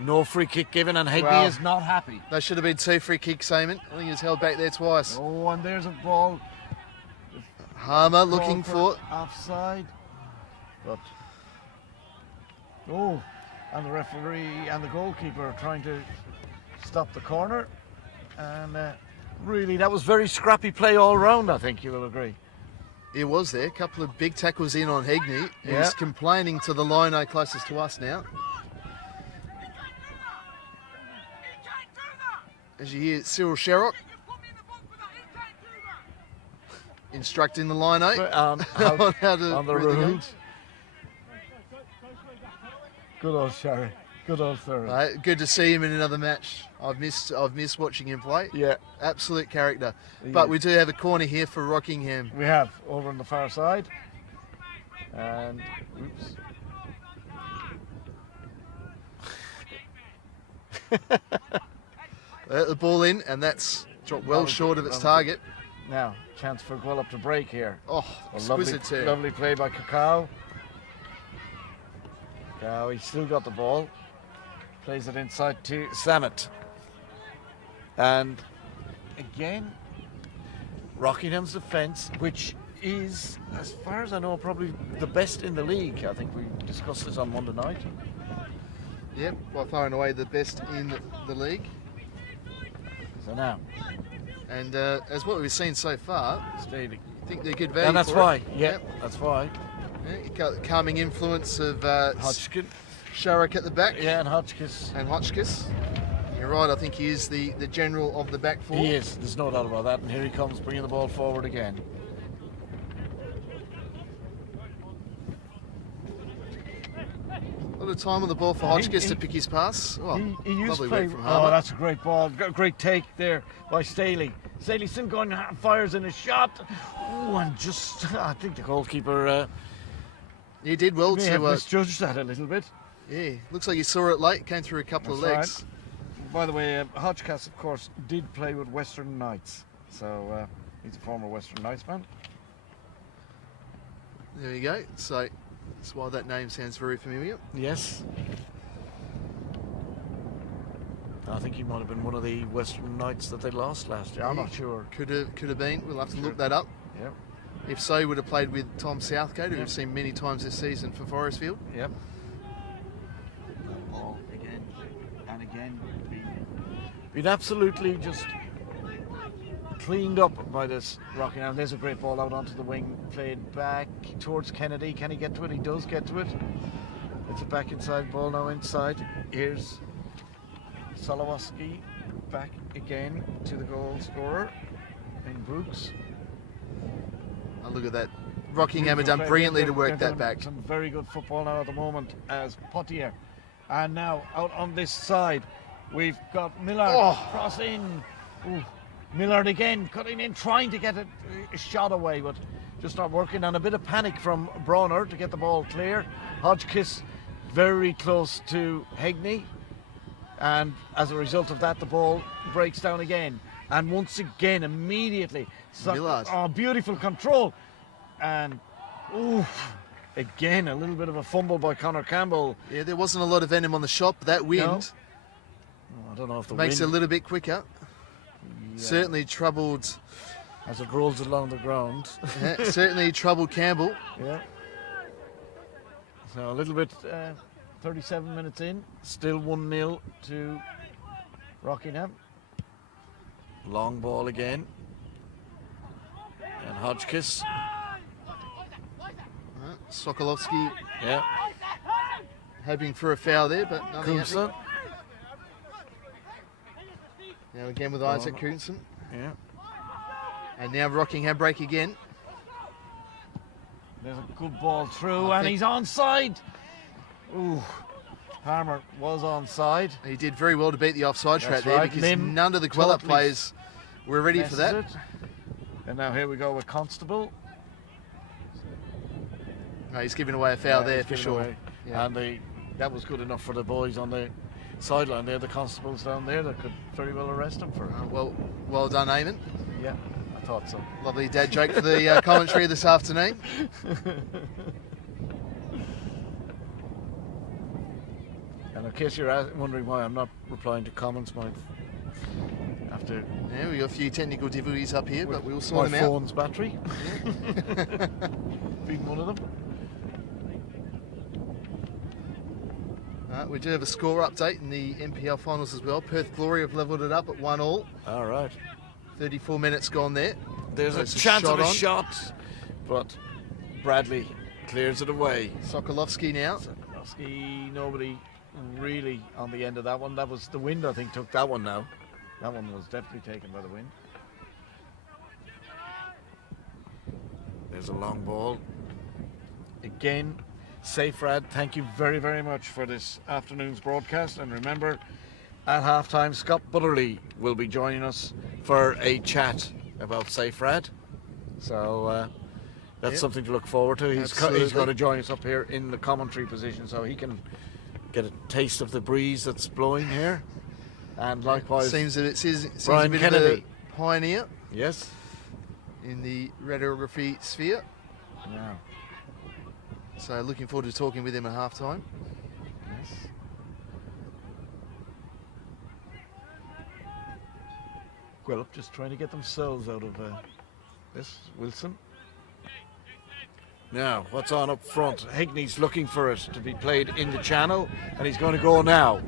no free kick given, and Hegney is not happy. They should have been 2 free kicks, Eamon. I think he was held back there twice. Oh, and there's a ball. Harmer looking for offside. But and the referee and the goalkeeper are trying to stop the corner, and really that was very scrappy play all round, I think you will agree. It was there. A couple of big tackles in on Hegney. He's complaining to the lino closest to us now. As you hear Cyril Sherrock instructing the lino on how to on the rules. Good old Sherry. Good old Sherry. Good to see him in another match. I've missed watching him play. Yeah. Absolute character. But we do have a corner here for Rockingham. We have, over on the far side. And, The ball in, and that's dropped well short of its target. Now, chance for Gwelup to break here. Oh, exquisite turn. Lovely play by Kakao. Kakao, he's still got the ball. Plays it inside to Samet. And again, Rockingham's defence, which is, as far as I know, probably the best in the league. I think we discussed this on Monday night. Yep, by far and away the best in the league. So now, And as what we've seen so far, Staley. I think they're good value. And that's for why. it. Yeah, that's why. Calming influence of Hodgkin. Sharrock at the back. Yeah, and Hotchkiss. And Hotchkiss. You're right, I think he is the general of the back four. He is, there's no doubt about that. And here he comes, bringing the ball forward again. A lot of time on the ball for Hotchkiss to pick his pass. Oh, He used lovely play. work from Harmer. Oh, that's a great ball. Great take there by Staley. Staley still going, fires in a shot. Oh, and just, I think the goalkeeper He did well may have to. misjudged that a little bit. Yeah, looks like he saw it late. Came through a couple of That's legs. By the way, Hodgkiss, of course, did play with Western Knights. So he's a former Western Knights man. There you go. So that's why that name sounds very familiar. Yes. I think he might have been one of the Western Knights that they lost last year. I'm not sure. Could have been. We'll have to look that up. Yep. If so, he would have played with Tom Southgate, who we've seen many times this season for Forestfield. Yep. Ball again and again. Been absolutely just cleaned up by this Rockingham. There's a great ball out onto the wing, played back towards Kennedy. Can he get to it? He does get to it. It's a back inside ball now inside. Here's Solowski back again to the goal scorer in Brooks. Oh, look at that. Rockingham have done brilliantly to work that back. Some very good football now at the moment as Potier. And now out on this side, we've got Millard cross in. Ooh, Millard again cutting in, trying to get a shot away, but just not working. And a bit of panic from Bronner to get the ball clear. Hodgkiss very close to Hegney. And as a result of that, the ball breaks down again. And once again, immediately, Millard. Oh, beautiful control. And, again, a little bit of a fumble by Connor Campbell. Yeah, there wasn't a lot of venom on the shot, but that wind I don't know if the makes it a wind, little bit quicker. yeah, Certainly troubled. as it rolls along the ground. Certainly troubled Campbell. Yeah. So a little bit, 37 minutes in, still 1-0 to Rockingham. Long ball again. And Hodgkiss. Sokolovsky Yeah. hoping for a foul there, but nothing happening. Coulson. Now again with Isaac Coulson. Yeah. And now Rockingham break again. There's a good ball through, I and think- he's onside. Ooh. Harmer was onside. He did very well to beat the offside trap That's there right. because Lim none of the Gwelup totally players were ready for that. Messes it. And now here we go with Constable. No, he's giving away a foul Yeah, there he's for giving sure. away. Yeah. And that was good enough for the boys on the sideline there, the constables down there that could very well arrest him for it. Well done, Eamon. Yeah, I thought so. Lovely dad joke for the commentary this afternoon. And in case you're wondering why I'm not replying to comments, my after Yeah, we got a few technical difficulties up here, but we'll sort my them out. phone's battery being one of them. We do have a score update in the NPL finals as well. Perth Glory have levelled it up at 1-1. All right. 34 minutes gone there. There's a There's a chance of shot a on. shot, but Bradley clears it away. Sokolovsky now. Sokolowski, nobody really on the end of that one. That was the wind, I think, took that one now. That one was definitely taken by the wind. There's a long ball. Again, Safe-Rad, thank you very, very much for this afternoon's broadcast. And remember, at halftime, Scott Butterley will be joining us for a chat about Safe-Rad. So that's Yep. something to look forward to. He's Absolutely. going to join us up here in the commentary position so he can get a taste of the breeze that's blowing here. And likewise, Seems a Brian bit Kennedy. of a pioneer yes. in the radiography sphere. Yeah. So looking forward to talking with him at halftime. Yes. Gwelup just trying to get themselves out of this. Wilson. Now, what's on up front? Higney's looking for it to be played in the channel, and he's going to go now.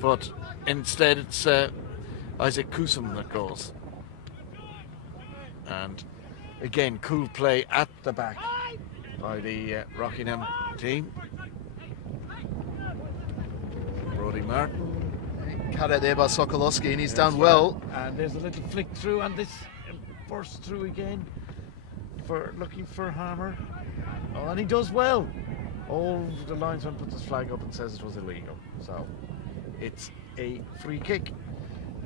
But instead, it's Isaac Kusum that goes. And again, cool play at the back by the Rockingham team. Brodie Martin. Cut out there by Sokolowski, and he's done well. And there's a little flick through, and this burst through again for looking for Hammer. Oh, and he does well. Oh, the linesman puts his flag up and says it was illegal. So it's a free kick.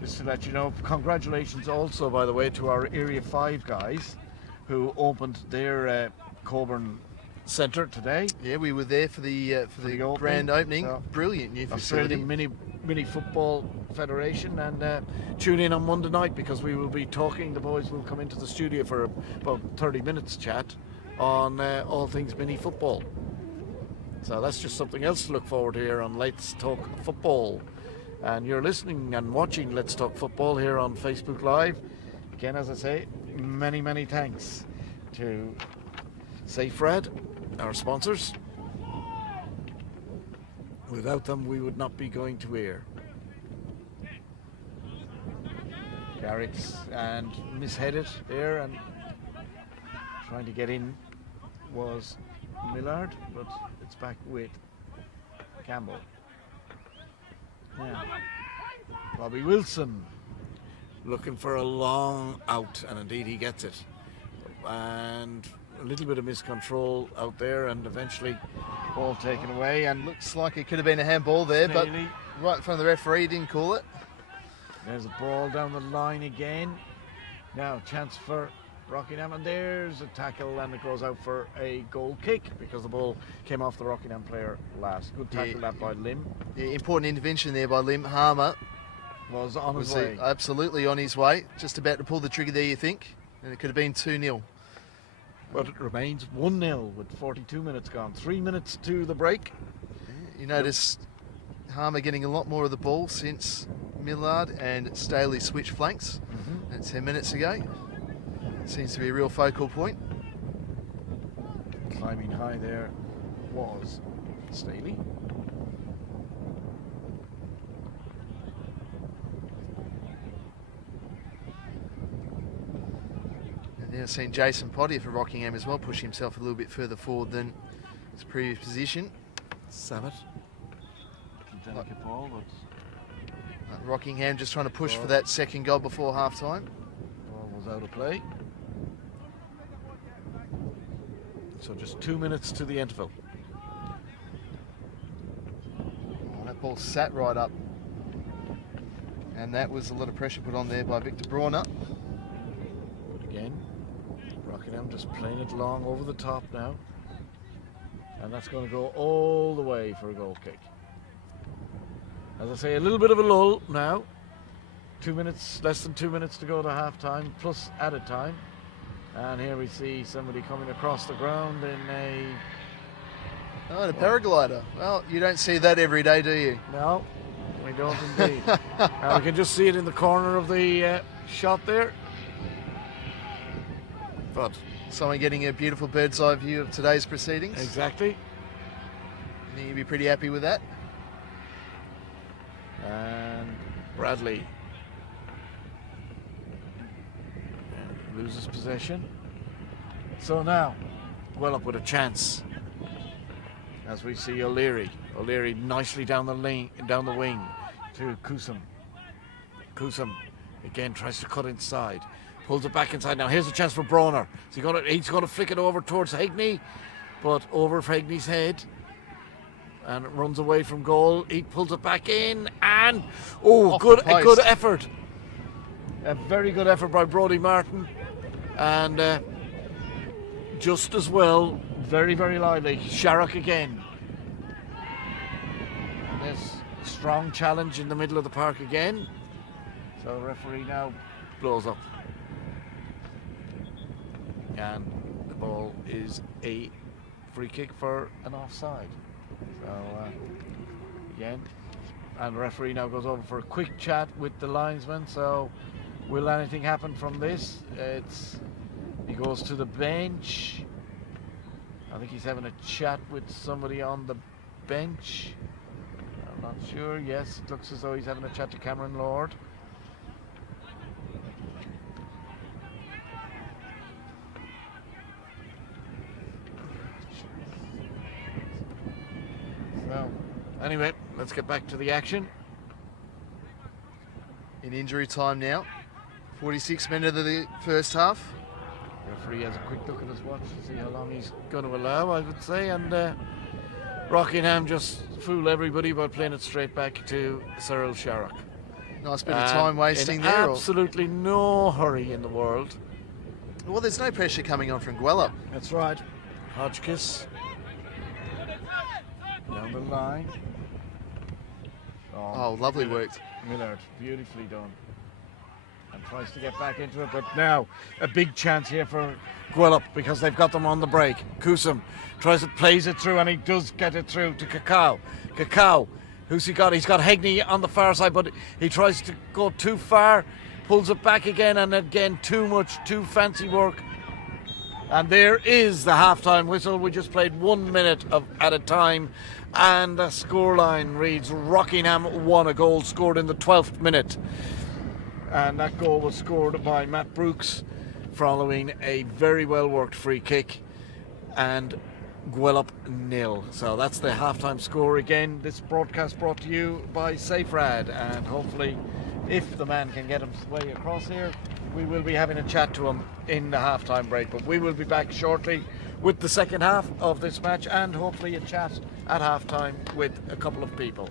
Just to let you know, congratulations also, by the way, to our Area 5 guys who opened their Coburn Centre today. Yeah, we were there for the grand opening. So, brilliant new facility. Australian Mini Football Federation, and tune in on Monday night because we will be talking. The boys will come into the studio for about 30 minutes chat on all things mini football. So that's just something else to look forward to here on Let's Talk Football. And you're listening and watching Let's Talk Football here on Facebook Live. Again, as I say, many thanks to SafeRed, our sponsors. Without them, we would not be going to air. Garrix and misheaded there, and trying to get in was Millard, but it's back with Campbell. Yeah. Bobby Wilson looking for a long out, and indeed he gets it. And a little bit of miscontrol out there, and eventually ball taken away. And looks like it could have been a handball there, but right in front of the referee, didn't call it. There's a ball down the line again. Now chance for Rockingham, and there's a tackle, and it goes out for a goal kick because the ball came off the Rockingham player last. Good tackle that by Lim. Yeah, important intervention there by Lim. Harmer was on his way. Absolutely on his way. Just about to pull the trigger there, you think, and it could have been 2-0. But it remains 1-0 with 42 minutes gone. 3 minutes to the break. You notice Harmer getting a lot more of the ball since Millard and Staley switched flanks. And 10 minutes ago. Seems to be a real focal point. Climbing high there was Staley. And now seeing Jason Pottier for Rockingham as well push himself a little bit further forward than his previous position. Samet. Delicate ball, but Rockingham just trying to push for that second goal before half time. Ball was out of play. So just 2 minutes to the interval. Oh, that ball sat right up. And that was a lot of pressure put on there by Victor Brawner. But again, Rockingham just playing it long over the top now. And that's going to go all the way for a goal kick. As I say, a little bit of a lull now. 2 minutes, less than 2 minutes to go to half time, plus added time. And here we see somebody coming across the ground in a... Oh, a paraglider. Well, you don't see that every day, do you? No, we don't indeed. We can just see it in the corner of the shot there. But someone getting a beautiful bird's eye view of today's proceedings. Exactly. I think you'd be pretty happy with that. And Bradley loses possession. So now, Gwelup with a chance. As we see O'Leary. O'Leary nicely down the wing to Kusum. Kusum again tries to cut inside. Pulls it back inside. Now here's a chance for Brawner. He's going to flick it over towards Higney, but over for Higney's head. And it runs away from goal. He pulls it back in, and a good effort. A very good effort by Brodie Martin, and just as well, very lively. Sharrock again. This strong challenge in the middle of the park again. So the referee now blows up, and the ball is a free kick for an offside. So again, and the referee now goes over for a quick chat with the linesman. So will anything happen from this? He goes to the bench, I think he's having a chat with somebody on the bench. I'm not sure. Yes, it looks as though he's having a chat to Cameron Lord. So, anyway, let's get back to the action. In injury time now. 46 minutes of the first half. Referee has a quick look at his watch to see how long he's going to allow, I would say, and Rockingham just fool everybody by playing it straight back to Cyril Sharrock. Nice bit of time wasting in there. Absolutely no hurry in the world. Well, there's no pressure coming on from Gwelup. That's right. Hodgkiss down the line. Oh, lovely work. Millard, beautifully done. And tries to get back into it, but now a big chance here for Gwelup because they've got them on the break. Kusum plays it through, and he does get it through to Kakao. Kakao, who's he got? He's got Hegney on the far side, but he tries to go too far, pulls it back again, and again too much, too fancy work. And there is the half-time whistle. We just played 1 minute at a time, and the scoreline reads Rockingham won, a goal scored in the 12th minute. And that goal was scored by Matt Brooks following a very well worked free kick, and Gwelup 0. So that's the halftime score. Again, this broadcast brought to you by SafeRad, and hopefully if the man can get his way across here, we will be having a chat to him in the halftime break. But we will be back shortly with the second half of this match, and hopefully a chat at halftime with a couple of people.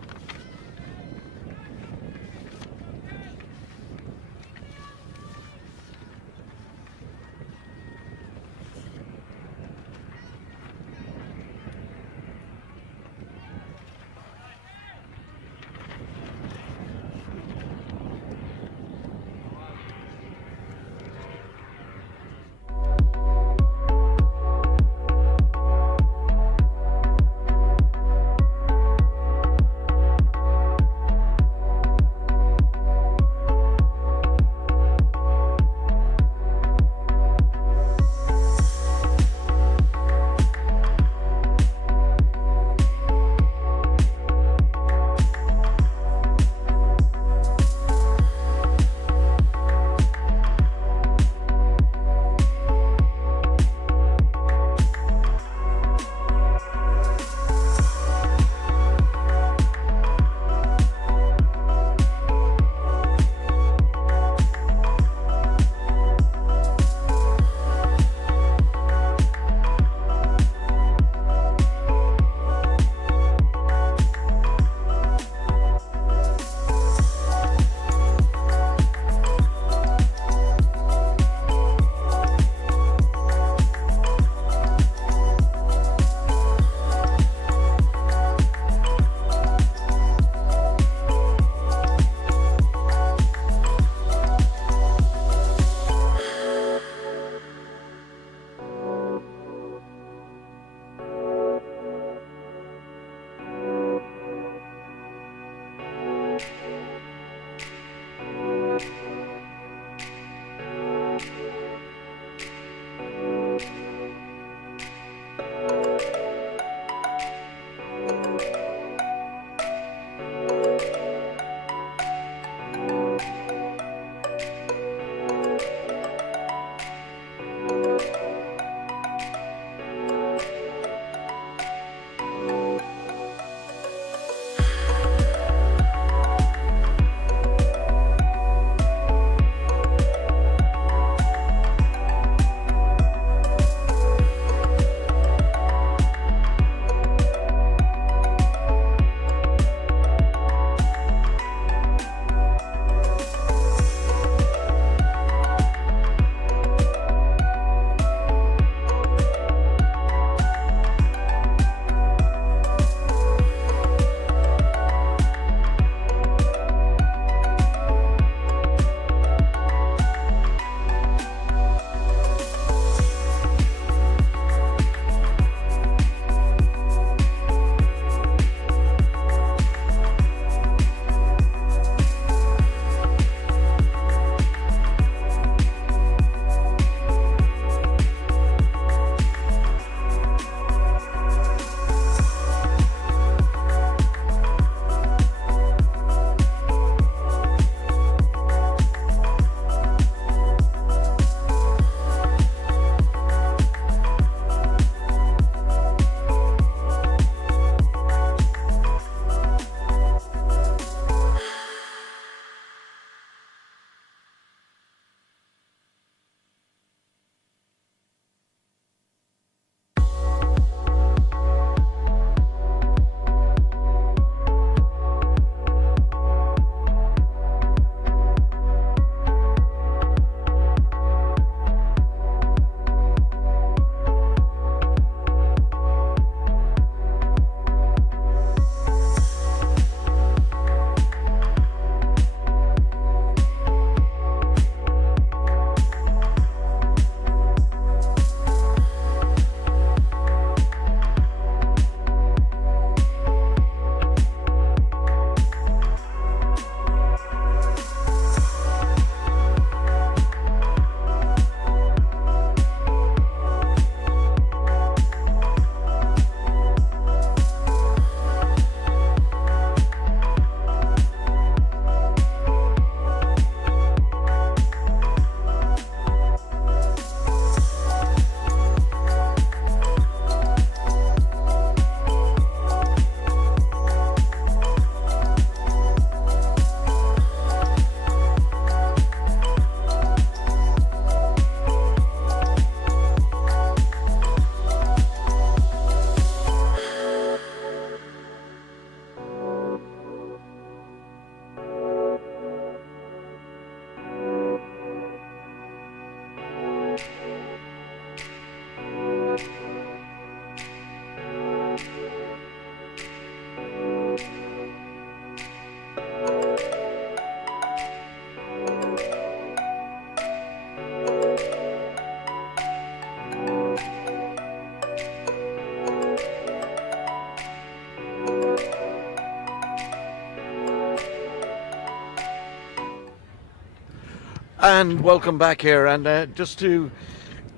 And welcome back here. And just to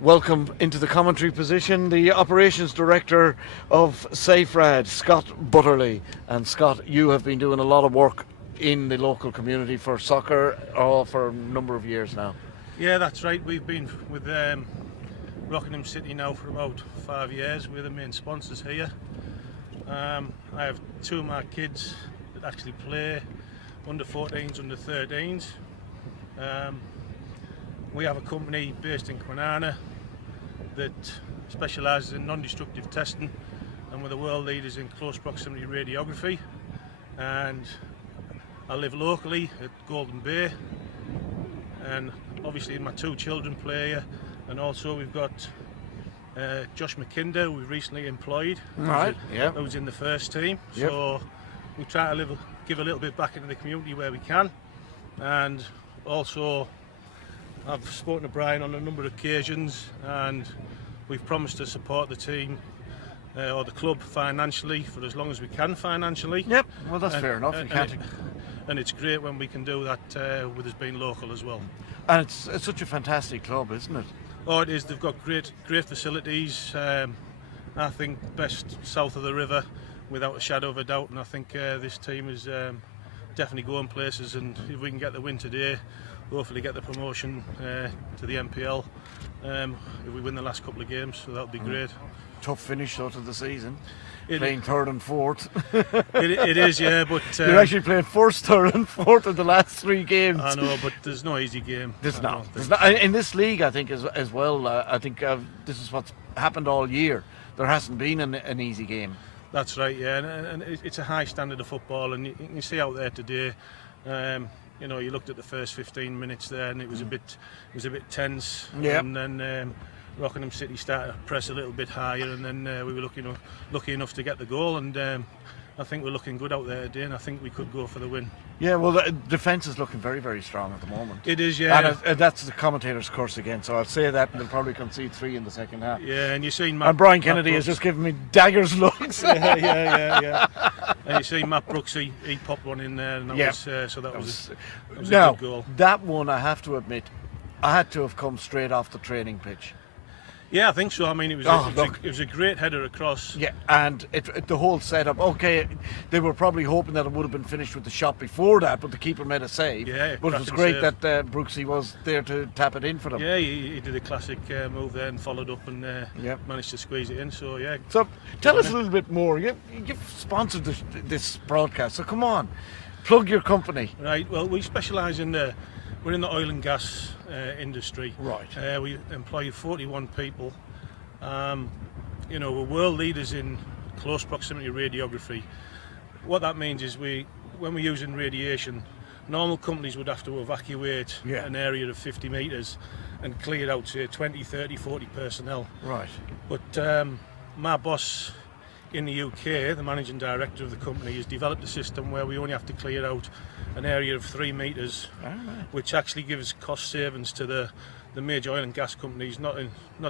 welcome into the commentary position the Operations Director of SafeRad, Scott Butterley. And Scott, you have been doing a lot of work in the local community for soccer for a number of years now. Yeah, that's right. We've been with Rockingham City now for about 5 years. We're the main sponsors here. I have two of my kids that actually play under 14s, under 13s. We have a company based in Kwinana that specialises in non-destructive testing, and we're the world leaders in close proximity radiography. And I live locally at Golden Bay, and obviously my two children play here, and also we've got Josh McKinder, who we recently employed, who's in the first team. Yep. So we try to give a little bit back into the community where we can. And also I've spoken to Brian on a number of occasions, and we've promised to support the team or the club financially for as long as we can financially. Yep, well that's fair enough. And it's great when we can do that with us being local as well. And it's such a fantastic club, isn't it? Oh, it is. They've got great facilities. I think best south of the river, without a shadow of a doubt. And I think this team is definitely going places. And if we can get the win today, hopefully get the promotion to the NPL. If we win the last couple of games, so that'll be great. Tough finish out of the season. It playing third and fourth. it is, yeah, but you're actually playing first, third and fourth in the last 3 games. I know, but there's no easy game. There's not in this league, I think, as well. I think this is what's happened all year. There hasn't been an easy game. That's right, yeah, and it's a high standard of football, and you can see out there today. You know, you looked at the first 15 minutes there, and it was a bit tense. Yeah. And then Rockingham City started to press a little bit higher, and then we were lucky enough to get the goal, and I think we're looking good out there today, and I think we could go for the win. Yeah, well, the defence is looking very, very strong at the moment. It is, yeah. And that's the commentator's curse again, so I'll say that, and they'll probably concede 3 in the second half. Yeah, and you've seen and Brian Kennedy has just given me daggers looks. yeah. And you see Matt Brooks, he popped one in there, and that was a good goal. That one, I have to admit, I had to have come straight off the training pitch. Yeah, I think so. I mean, it was a great header across. Yeah, and the whole setup. Okay, they were probably hoping that it would have been finished with the shot before that, but the keeper made a save. Yeah, but it was great that Brooksy was there to tap it in for them. Yeah, he did a classic move there and followed up and managed to squeeze it in. So yeah. So tell us a little bit more. You've sponsored this broadcast, so come on, plug your company. Right. Well, we specialise we're in the oil and gas industry. Right. We employ 41 people. You know, we're world leaders in close proximity radiography. What that means is when we're using radiation, normal companies would have to evacuate an area of 50 metres and clear out, say, 20, 30, 40 personnel. Right. But my boss in the UK, the managing director of the company, has developed a system where we only have to clear out an area of 3 metres, which actually gives cost savings to the major oil and gas companies, not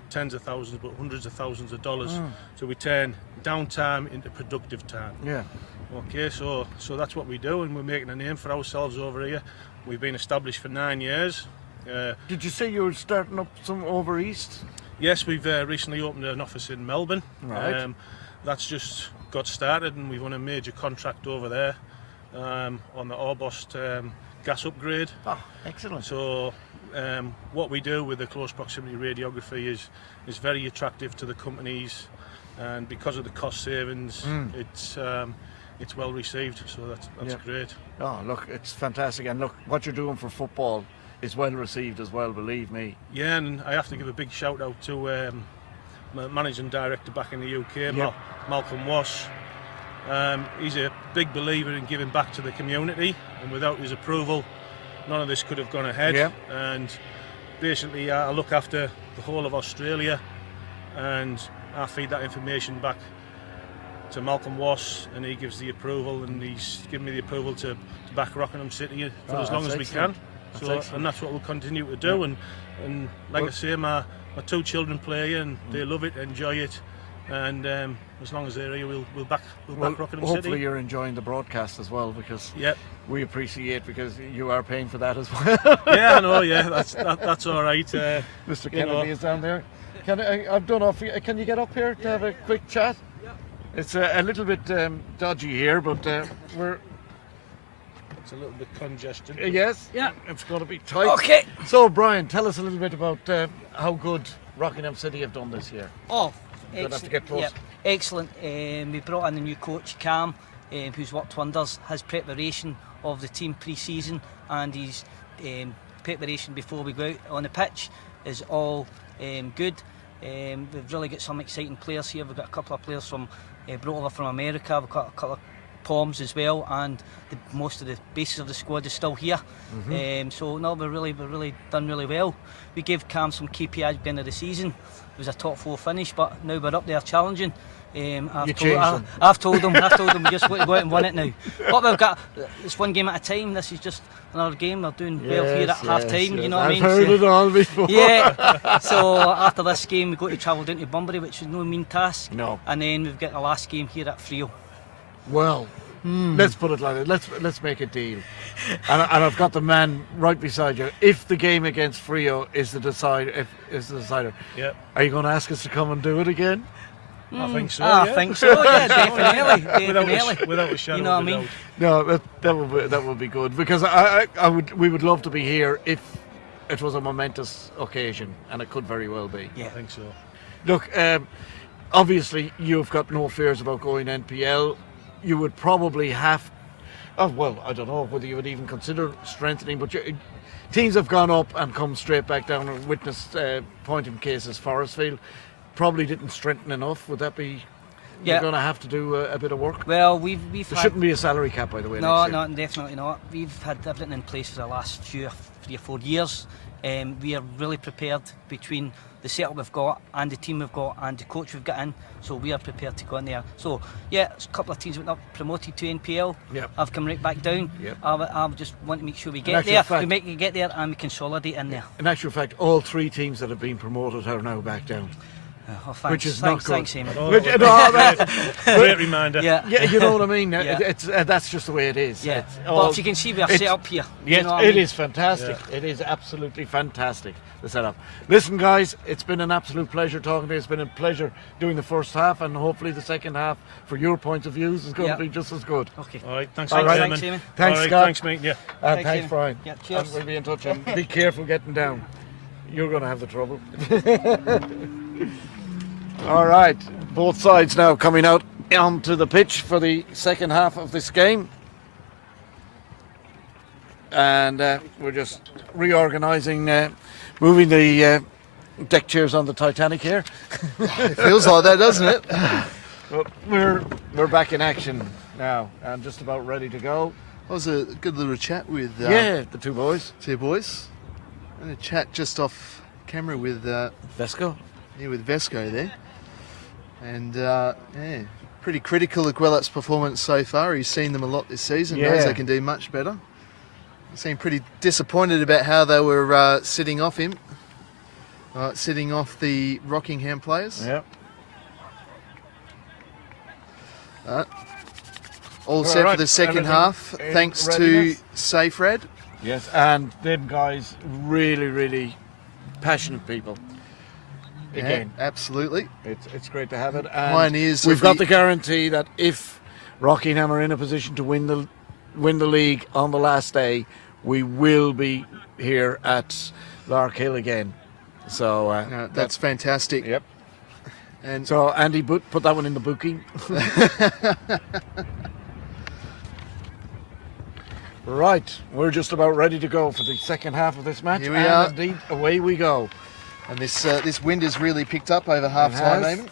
tens of thousands but hundreds of thousands of dollars. So we turn downtime into productive time. Yeah. Okay, so that's what we do, and we're making a name for ourselves over here. We've been established for 9 years. Did you say you were starting up some over east? Yes, we've recently opened an office in Melbourne. Right. That's just got started, and we've won a major contract over there on the Orbost gas upgrade. Oh, excellent. So what we do with the close proximity radiography is very attractive to the companies, and because of the cost savings, it's well received. So that's great. Oh, look, it's fantastic, and look, what you're doing for football is well received as well, believe me. Yeah, and I have to give a big shout out to my managing director back in the UK, Malcolm Wass. He's a big believer in giving back to the community, and without his approval, none of this could have gone ahead. Yeah. And basically, I look after the whole of Australia, and I feed that information back to Malcolm Wass, and he gives the approval, and he's given me the approval to back Rockingham City for as long as we can. And that's what we'll continue to do. And like I say, my 2 children play here, and they love it, enjoy it, and as long as they're here, we'll back Rockingham hopefully City. you're enjoying the broadcast as well, because Yep. we appreciate, because you are paying for that as well. Yeah, I know. Yeah, that's all right. Mr. Kennedy is down there. I've done off. Can you get up here to have a quick chat? It's a little bit dodgy here, but we're. It's a little bit congested. Yes. Yeah. It's going to be tight. Okay. So, Brian, tell us a little bit about how good Rockingham City have done this year. Oh, Don't have to excellent. get close. Yep, excellent. We brought in a new coach, Cam, who's worked wonders. His preparation of the team pre-season and his preparation before we go out on the pitch is all good. We've really got some exciting players here. We've got a couple of players brought over from America. We've got a couple of Poms as well, and most of the bases of the squad is still here. So no, we're really done really well. We gave Cam some KPIs at the end of the season. It was a top 4 finish, but now we're up there challenging. I've told them we just want to go out and win it now. But we've got, it's one game at a time. This is just another game. We're doing well here at half time. You know what I mean? I've heard it all before. Yeah. So after this game, we go to travel down to Bunbury, which is no mean task. No. And then we've got the last game here at Frio. Well, let's put it like that. Let's make a deal. And I've got the man right beside you. If the game against Frio is the decider, Yep. are you going to ask us to come and do it again? I think so. I yeah. think so. Yeah, definitely. Without a shadow You know of what I a mean? doubt. No, that would be good, because we would love to be here if it was a momentous occasion, and it could very well be. Yeah. I think so. Look, obviously you've got no fears about going NPL. You would probably have. Oh well, I don't know whether you would even consider strengthening, but teams have gone up and come straight back down and witnessed point in cases. Forestfield probably didn't strengthen enough. Would that be? Yeah. You're going to have to do a bit of work. Well, we've There had, shouldn't be a salary cap, by the way. no, next year. no, definitely not. We've had everything in place for the last 3 or 4 years. We are really prepared between the setup we've got and the team we've got and the coach we've got in, so we are prepared to go in there. So yeah, there's a couple of teams that went up promoted to NPL. Yep. I've come right back down. Yep. I just want to make sure we get actual there. fact- We make it get there and we consolidate in there. In actual fact, all 3 teams that have been promoted are now back down. Oh, thanks, Which is thanks, not good. thanks, Eamon. Oh, Which- that was great reminder. Yeah. Yeah, you know what I mean. Yeah. It's that's just the way it is. Yeah, It's but all- if you can see we are it's- set up here. Yes, you know what I it mean? is fantastic. Yeah. It is absolutely fantastic, the setup. Listen, guys, it's been an absolute pleasure talking to you. It's been a pleasure doing the first half, and hopefully the second half, for your point of views, is going Yeah. to be just as good. Okay. All right. Thanks, All right. Thanks, Eamon. Eamon. Thanks, All right, Scott. Thanks, mate. Yeah. And Thanks, thanks, Ian. Brian. Yeah, cheers. And we'll be in touch. And be careful getting down. You're going to have the trouble. All right, both sides now coming out onto the pitch for the second half of this game. And we're just reorganising, moving the deck chairs on the Titanic here. It feels like that, doesn't it? But we're back in action now and just about ready to go. That was a good little chat with Yeah, the 2 boys. 2 boys. And a chat just off camera with Vesco. Vesco there. And yeah, pretty critical of Gwelup's performance so far. He's seen them a lot this season. Knows Yeah. they can do much better. He seemed pretty disappointed about how they were sitting off him. Sitting off the Rockingham players. Yep. All set right, for the second everything half, in thanks readiness? to SafeRad. Yes, and them guys, really passionate people. Again, Yeah, absolutely. it's great to have it. And Pioneers we've of got the- the guarantee that if Rockingham are in a position to win the league on the last day, we will be here at Lark Hill again. So That's fantastic. yep. And So Andy, put that one in the booking. Right, we're just about ready to go for the second half of this match. Here we and are. Indeed, away we go. And this wind has really picked up over half time, has. Eamon.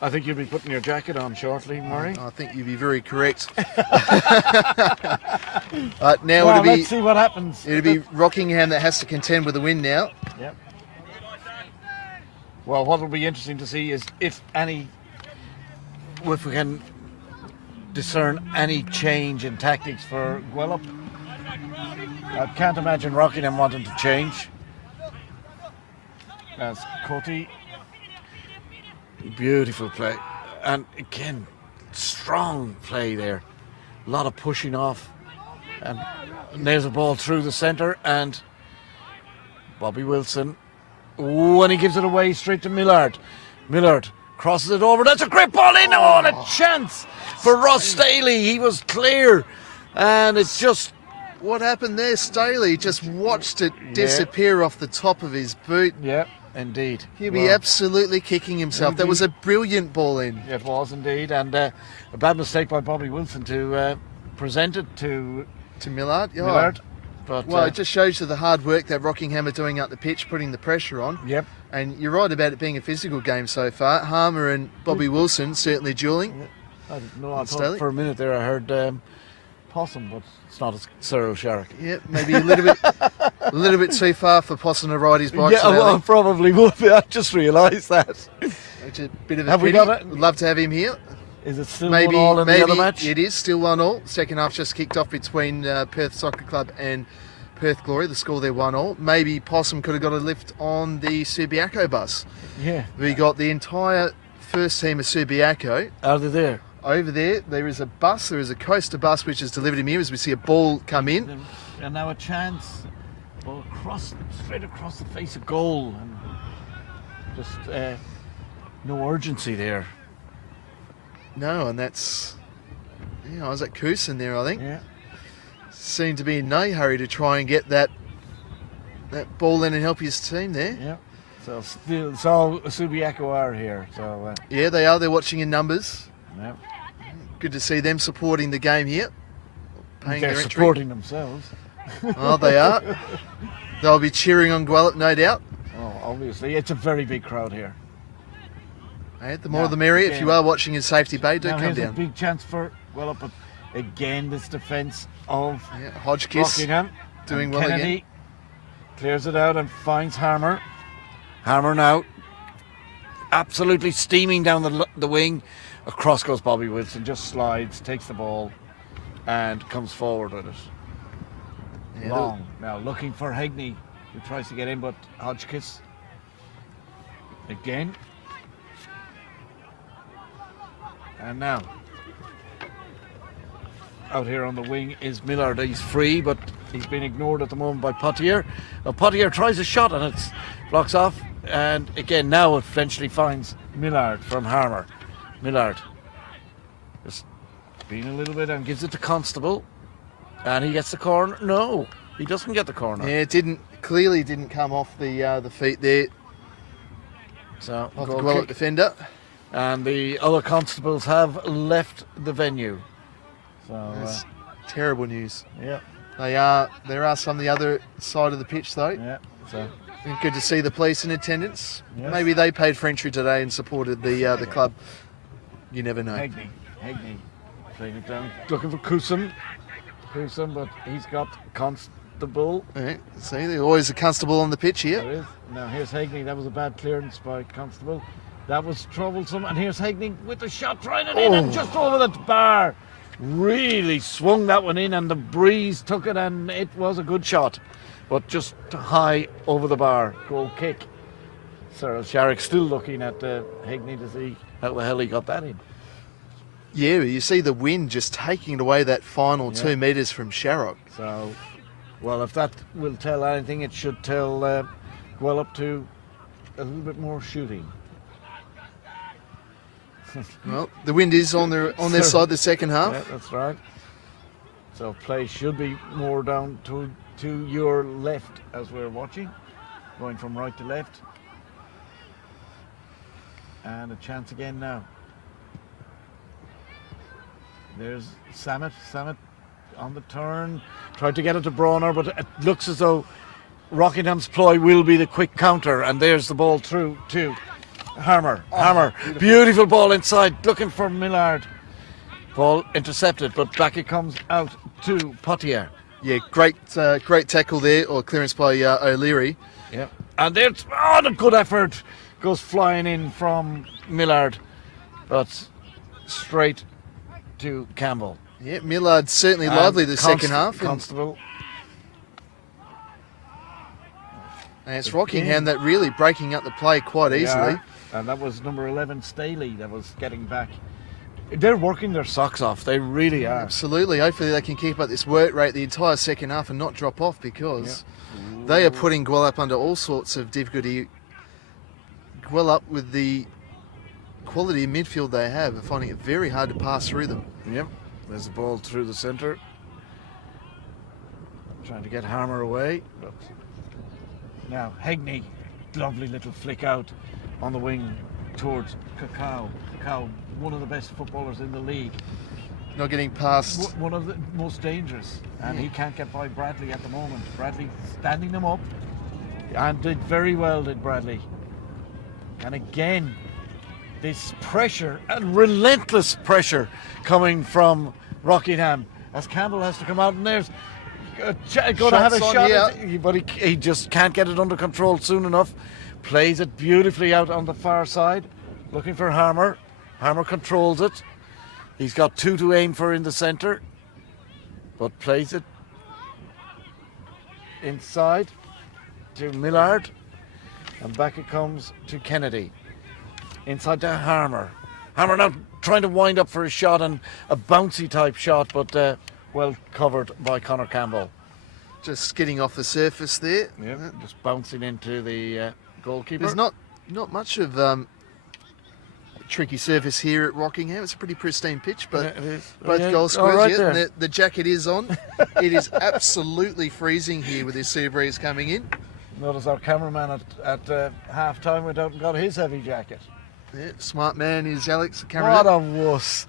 I think you'll be putting your jacket on shortly, Murray. I think you'd be very correct. Now Well, let's see what happens. it'll be Rockingham that has to contend with the wind now. Yep. Well, what will be interesting to see is if we can discern any change in tactics for Gwelup. I can't imagine Rockingham wanting to change. As Cody Beautiful play. And again, strong play there. A lot of pushing off. And there's a ball through the centre, and Bobby Wilson, when he gives it away straight to Millard. Millard crosses it over. That's a great ball in. Oh, and a chance for Ross Staley. He was clear. And it's just... What happened there? Staley just watched it disappear off the top of his boot. Yeah, indeed. He'll be absolutely kicking himself. Indeed. That was a brilliant ball in. It was indeed. And a bad mistake by Bobby Wilson to present it to Millard. Yeah. Millard. But, Well, it just shows you the hard work that Rockingham are doing up the pitch, putting the pressure on. Yep. And you're right about it being a physical game so far. Harmer and Bobby Wilson certainly dueling. I didn't know. I thought Staley? for a minute there I heard Possum, but it's not as Cyril Sharrock. Yeah, maybe a little bit too far for Possum to ride his bike. Yeah, well, probably would be. I just realised that. Which is a bit of a Have we pity. got it? Would love to have him here. Is it still Maybe 1-1 in the other match? It is still 1-1. Second half just kicked off between Perth Soccer Club and Perth Glory. The score there 1-1. Maybe Possum could have got a lift on the Subiaco bus. Yeah. We got the entire first team of Subiaco. Are they there? Over there is a bus. There is a coaster bus which is delivered him here as we see a ball come in. And now a chance. Ball straight across the face of goal. And just no urgency there. No, and that's... Yeah, I was at Coosan there, I think. Yeah. Seemed to be in no hurry to try and get that ball in and help his team there. Yeah. So Subiaco are here. So Yeah, they are. They're watching in numbers. yeah. Good to see them supporting the game here. Paying They're their entry. supporting themselves. Oh, they are. They'll be cheering on Gwelup, no doubt. Oh, obviously, it's a very big crowd here. Hey, the more the merrier. If you are watching in Safety Bay, do Now come here's down. a big chance for Gwelup, but again, this defence of Yeah, Hodgkiss Rockingham. doing And well Kennedy again. clears it out and finds Harmer. Harmer now absolutely steaming down the wing. Across goes Bobby Wilson, just slides, takes the ball, and comes forward with it. Yeah, Long. Now looking for Hegney, who tries to get in, but Hodgkiss again. And now out here on the wing is Millard. He's free, but he's been ignored at the moment by Potier. Now Potier tries a shot and it's blocks off. And again, now it eventually finds Millard from Harmer. Millard just being a little bit and gives it to Constable. And he gets the corner. No, he doesn't get the corner. Yeah, it clearly didn't come off the feet there So of the goal Gwelup kick. defender. And the other constables have left the venue. So That's terrible news. yeah, There are some on the other side of the pitch though. yeah. So Good to see the police in attendance. Yes. Maybe they paid for entry today and supported the club. You never know. Hegney playing it down, looking for Coulson, but he's got Constable. Alright, see, there's always a constable on the pitch There here. is. Now here's Hegney. That was a bad clearance by Constable. That was troublesome. And here's Hegney with the shot, trying it in and just over the bar. Really swung that one in, and the breeze took it, and it was a good shot, but just high over the bar. Goal kick. Cyril Sharrock still looking at Hegney to see how the hell he got that in. Yeah, you see the wind just taking it away that final 2 metres from Sharrock. So, well, if that will tell anything, it should tell Gwelup to a little bit more shooting. Well, the wind is on their side the second half. Yeah, that's right. So play should be more down to your left as we're watching, going from right to left. And a chance again now. There's Samet on the turn, tried to get it to Brawner, but it looks as though Rockingham's ploy will be the quick counter, and there's the ball through to Harmer. Beautiful ball inside, looking for Millard. Ball intercepted, but back it comes out to Potier. Yeah, great tackle there, or clearance by O'Leary. Yep. And there's the good effort goes flying in from Millard, but straight to Campbell. Yeah, Millard certainly And lively the second half. Constable. And it's Rockingham that really breaking up the play quite easily. And that was number 11, Staley, that was getting back. They're working their socks off. They really are. Absolutely. Hopefully they can keep up this work rate the entire second half and not drop off, because they are putting Gwelup under all sorts of difficulty. Gwelup, with the quality of midfield they have, are finding it very hard to pass through them. Yep. There's the ball through the centre. Trying to get Harmer away. But now Hegney, lovely little flick out on the wing towards Cacao. Cacao, one of the best footballers in the league. Not getting past. One of the most dangerous. And he can't get by Bradley at the moment. Bradley standing them up. And did very well, did Bradley. And again, this pressure, and relentless pressure, coming from Rockingham, as Campbell has to come out, and there's going to have a shot, but he just can't get it under control soon enough. Plays it beautifully out on the far side, looking for Harmer. Harmer controls it. He's got 2 to aim for in the centre, but plays it inside to Millard, and back it comes to Kennedy. Inside to Harmer. Harmer now trying to wind up for a shot, and a bouncy type shot, but well covered by Conor Campbell. Just skidding off the surface there. Yeah, just bouncing into the goalkeeper. There's not much of tricky surface here at Rockingham. It's a pretty pristine pitch, but both goal squares, and the jacket is on. It is absolutely freezing here with this sea breeze coming in. Notice our cameraman at half time went out and got his heavy jacket. Yeah, smart man is Alex, the cameraman. What a wuss.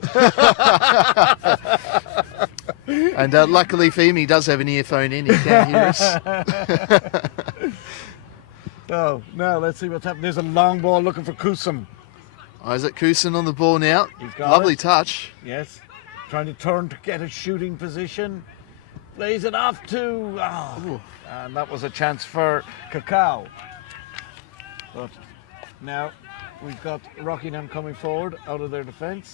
And luckily for him, he does have an earphone in. He can hear us. Now let's see what's happening. There's a long ball looking for Kusum. Isaac Cousin on the ball now. He's got Lovely it. touch. Yes. Trying to turn to get a shooting position. Plays it off to... and that was a chance for Cacao. But now we've got Rockingham coming forward out of their defence.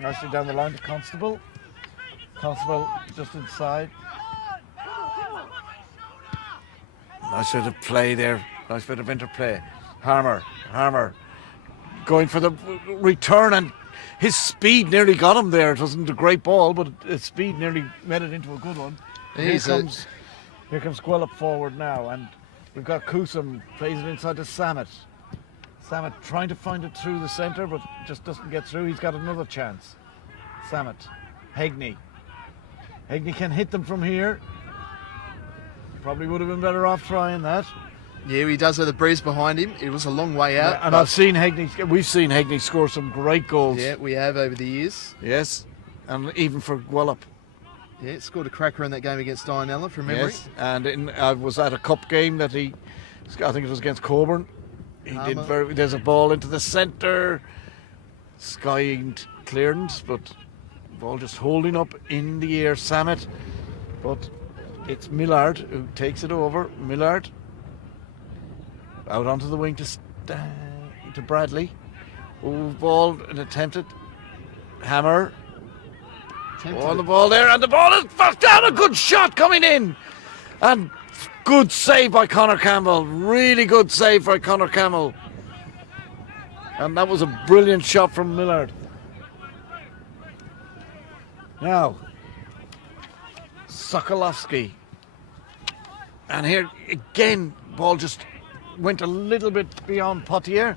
Nicely down the line to Constable. Constable just inside. Nice bit of play there. Nice bit of interplay. Harmer going for the return, and his speed nearly got him there. It wasn't a great ball, but his speed nearly made it into a good one. Here comes Gwelup forward now, and we've got Kusum, plays it inside to Samet. Samet trying to find it through the centre, but just doesn't get through. He's got another chance. Samet. Hegney can hit them from here. Probably would have been better off trying that. Yeah, he does have the breeze behind him. It was a long way out. Yeah, and we've seen Hegney score some great goals. Yeah, we have over the years. Yes, and even for Gwelup. Yeah, scored a cracker in that game against Dianella from memory. Yes, and I was at a cup game that I think it was against Coburn. There's a ball into the centre, skying clearance, but ball just holding up in the air. Samet, but it's Millard who takes it over. Millard out onto the wing to Bradley. Ball and attempted. Hammer. On the ball there, and the ball is back down. A good shot coming in, and good save by Conor Campbell. Really good save by Conor Campbell, and that was a brilliant shot from Millard. Now Sokolowski, and here again, ball just went a little bit beyond Potier.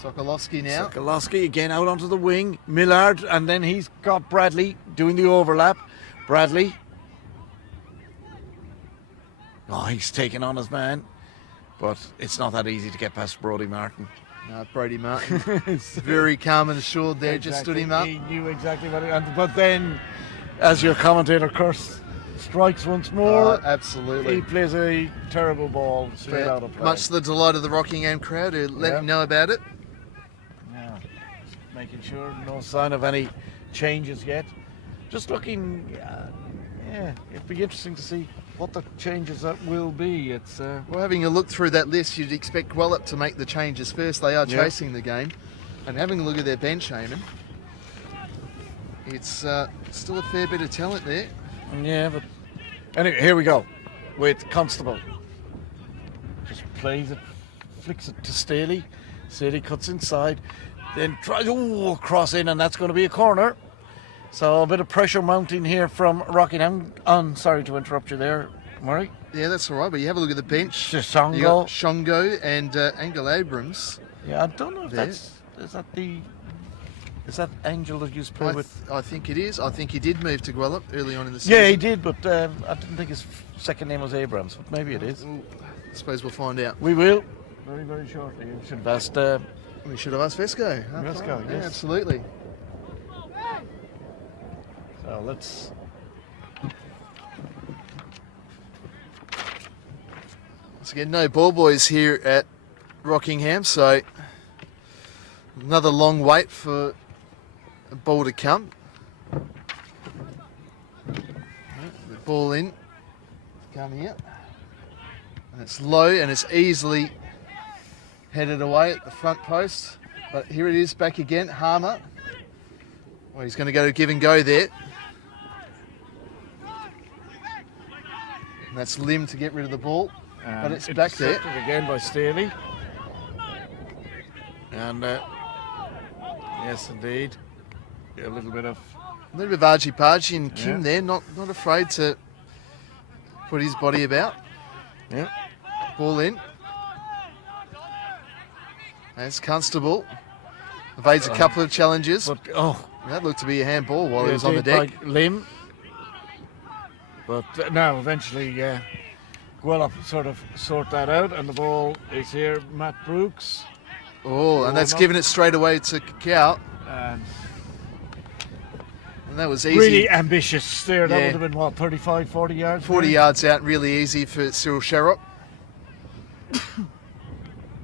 Sokolowski now. Sokolowski again out onto the wing. Millard, and then he's got Bradley doing the overlap. Bradley. Oh, he's taking on his man. But it's not that easy to get past Brodie Martin. No, Brodie Martin. Very calm and assured there, exactly. Just stood him up. He knew exactly what but then, as your commentator Curse strikes once more. Absolutely. He plays a terrible ball straight out of play. Much to the delight of the Rockingham crowd who let him know about it. Yeah, just making sure no sign of any changes yet. Just looking, it'd be interesting to see what the changes that will be. It's well, having a look through that list, you'd expect Gwelup to make the changes first. They are chasing the game, and having a look at their bench, Eamon, it's still a fair bit of talent there. Yeah, but anyway, here we go with Constable. Just plays it flicks it to Staley. Staley cuts inside, then tries, cross in, and that's going to be a corner. So a bit of pressure mounting here from Rockingham. Sorry to interrupt you there, Murray. Yeah, that's all right, but you have a look at the bench. Shongo. You got Shongo and Angel Abrams. Yeah, I don't know if there. Is that Angel that you play with? I think it is. I think he did move to Gwelup early on in the season. Yeah, he did, but I didn't think his second name was Abrams, but maybe it is. Well, I suppose we'll find out. We will. Very, very shortly. You should have asked... We should have asked Vesco. Vesco, Yeah, yes. absolutely. So let's... Once again, no ball boys here at Rockingham, so another long wait for a ball to come. The ball in, coming out. And it's low and it's easily headed away at the front post. But here it is back again, Harmer. Well, he's going to go to give and go there. And that's Lim to get rid of the ball. But it's back there. Again by Staley. And yes, indeed. A little bit of argy-bargy and Kim there, not afraid to put his body about. Yeah. Ball in. That's Constable. Evades a couple of challenges. But, that looked to be a handball while he was it on the did deck. by Lim. But now eventually Gwelup sort of sort that out, and the ball is here. Matt Brooks. Oh, and that's given it straight away to Cacao. And that was easy. really ambitious there. That Yeah. would have been, what, 35, 40 yards? 40 maybe? yards out, really easy for Cyril Sherrop.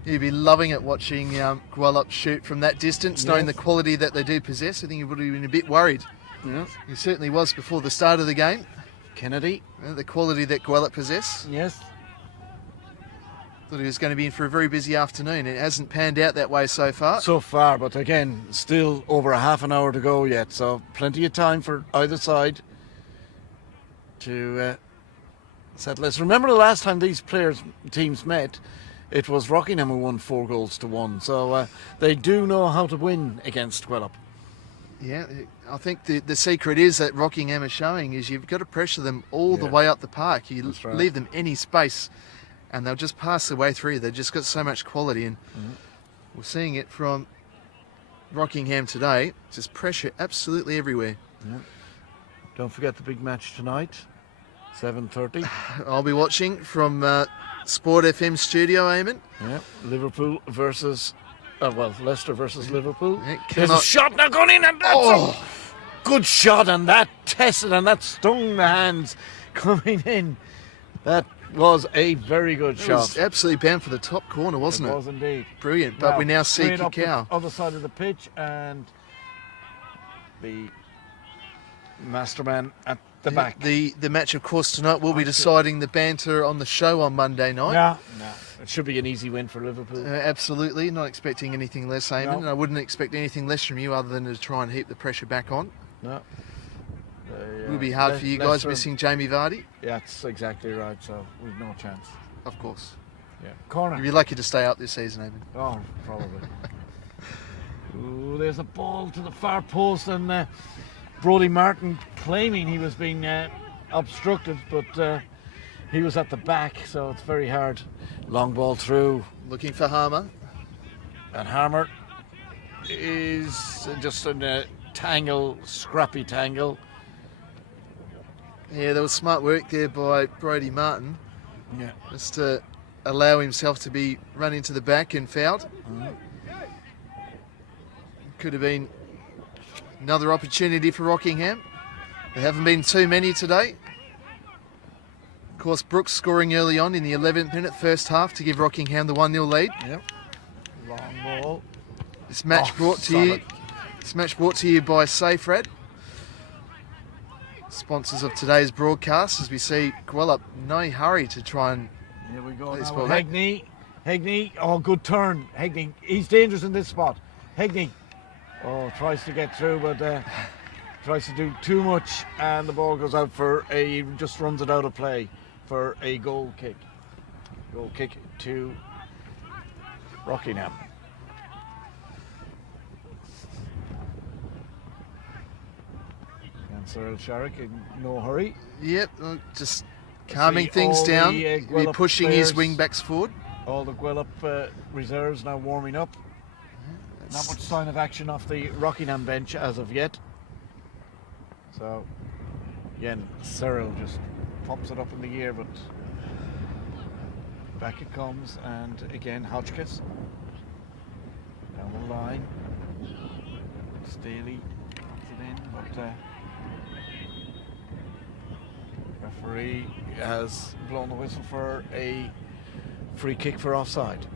You'd be loving it watching Gwelup shoot from that distance, knowing the quality that they do possess. I think he would have been a bit worried. Yeah. He certainly was before the start of the game. Kennedy. The quality that Gwelup possess. Yes. Thought he was going to be in for a very busy afternoon. It hasn't panned out that way so far. So far, but again, still over a half an hour to go yet, so plenty of time for either side to settle this. Remember the last time these teams met, it was Rockingham who won 4-1, so they do know how to win against Gwelup. Yeah, I think the secret is that Rockingham is showing is you've got to pressure them all the way up the park. You That's right. leave them any space and they'll just pass their way through. They've just got so much quality, and we're seeing it from Rockingham today. Just pressure absolutely everywhere. Yeah. Don't forget the big match tonight, 7:30. I'll be watching from Sport FM studio, Eamon. Yeah, Liverpool versus... Leicester versus Liverpool. Yeah, There's a shot now going in, and that's a good shot, and that tested, and that stung the hands coming in. That was a very good It shot. was absolutely bound for the top corner, wasn't it? It was indeed. Brilliant. But we now see straight up Cacao. the other side of the pitch, and the masterman at the back. The match, of course, tonight will be deciding the banter on the show on Monday night. No. It should be an easy win for Liverpool. Absolutely. Not expecting anything less, Eamon. No. And I wouldn't expect anything less from you other than to try and heap the pressure back on. No. It will be hard for you guys Leicester, missing Jamie Vardy. Yeah, that's exactly right. So we've no chance. Of course. Yeah. Corner. You'd be lucky to stay up this season, Eamon. Oh, probably. Ooh, there's a ball to the far post, and Brodie Martin claiming he was being obstructed, but he was at the back, so it's very hard. Long ball through, Looking for Harmer. and Harmer is just in a scrappy tangle. Yeah, there was smart work there by Brodie Martin. Yeah. Just to allow himself to be run into the back and fouled. Could have been another opportunity for Rockingham. There haven't been too many today. Of course, Brooks scoring early on in the 11th minute, first half, to give Rockingham the 1-0 lead. Yep. Long ball. This match brought to you by SafeRad, sponsors of today's broadcast. As we see Gwelup, no hurry to try and... Here we go This now. ball. Hegney. Oh, good turn. Hegney. He's dangerous in this spot. Hegney. Oh, tries to get through, but tries to do too much, and the ball goes out just runs it out of play for a goal kick. Goal kick to Rockingham. And Cyril Sharrock in no hurry. Yep, just calming See things all down. the, We're Gwelup pushing his players. wing backs forward. All the Gwelup reserves now warming up. Not much sign of action off the Rockingham bench as of yet. So, again, Cyril just pops it up in the air, but back it comes, and again, Hotchkiss down the line. Staley puts it in, but referee has blown the whistle for a free kick for offside.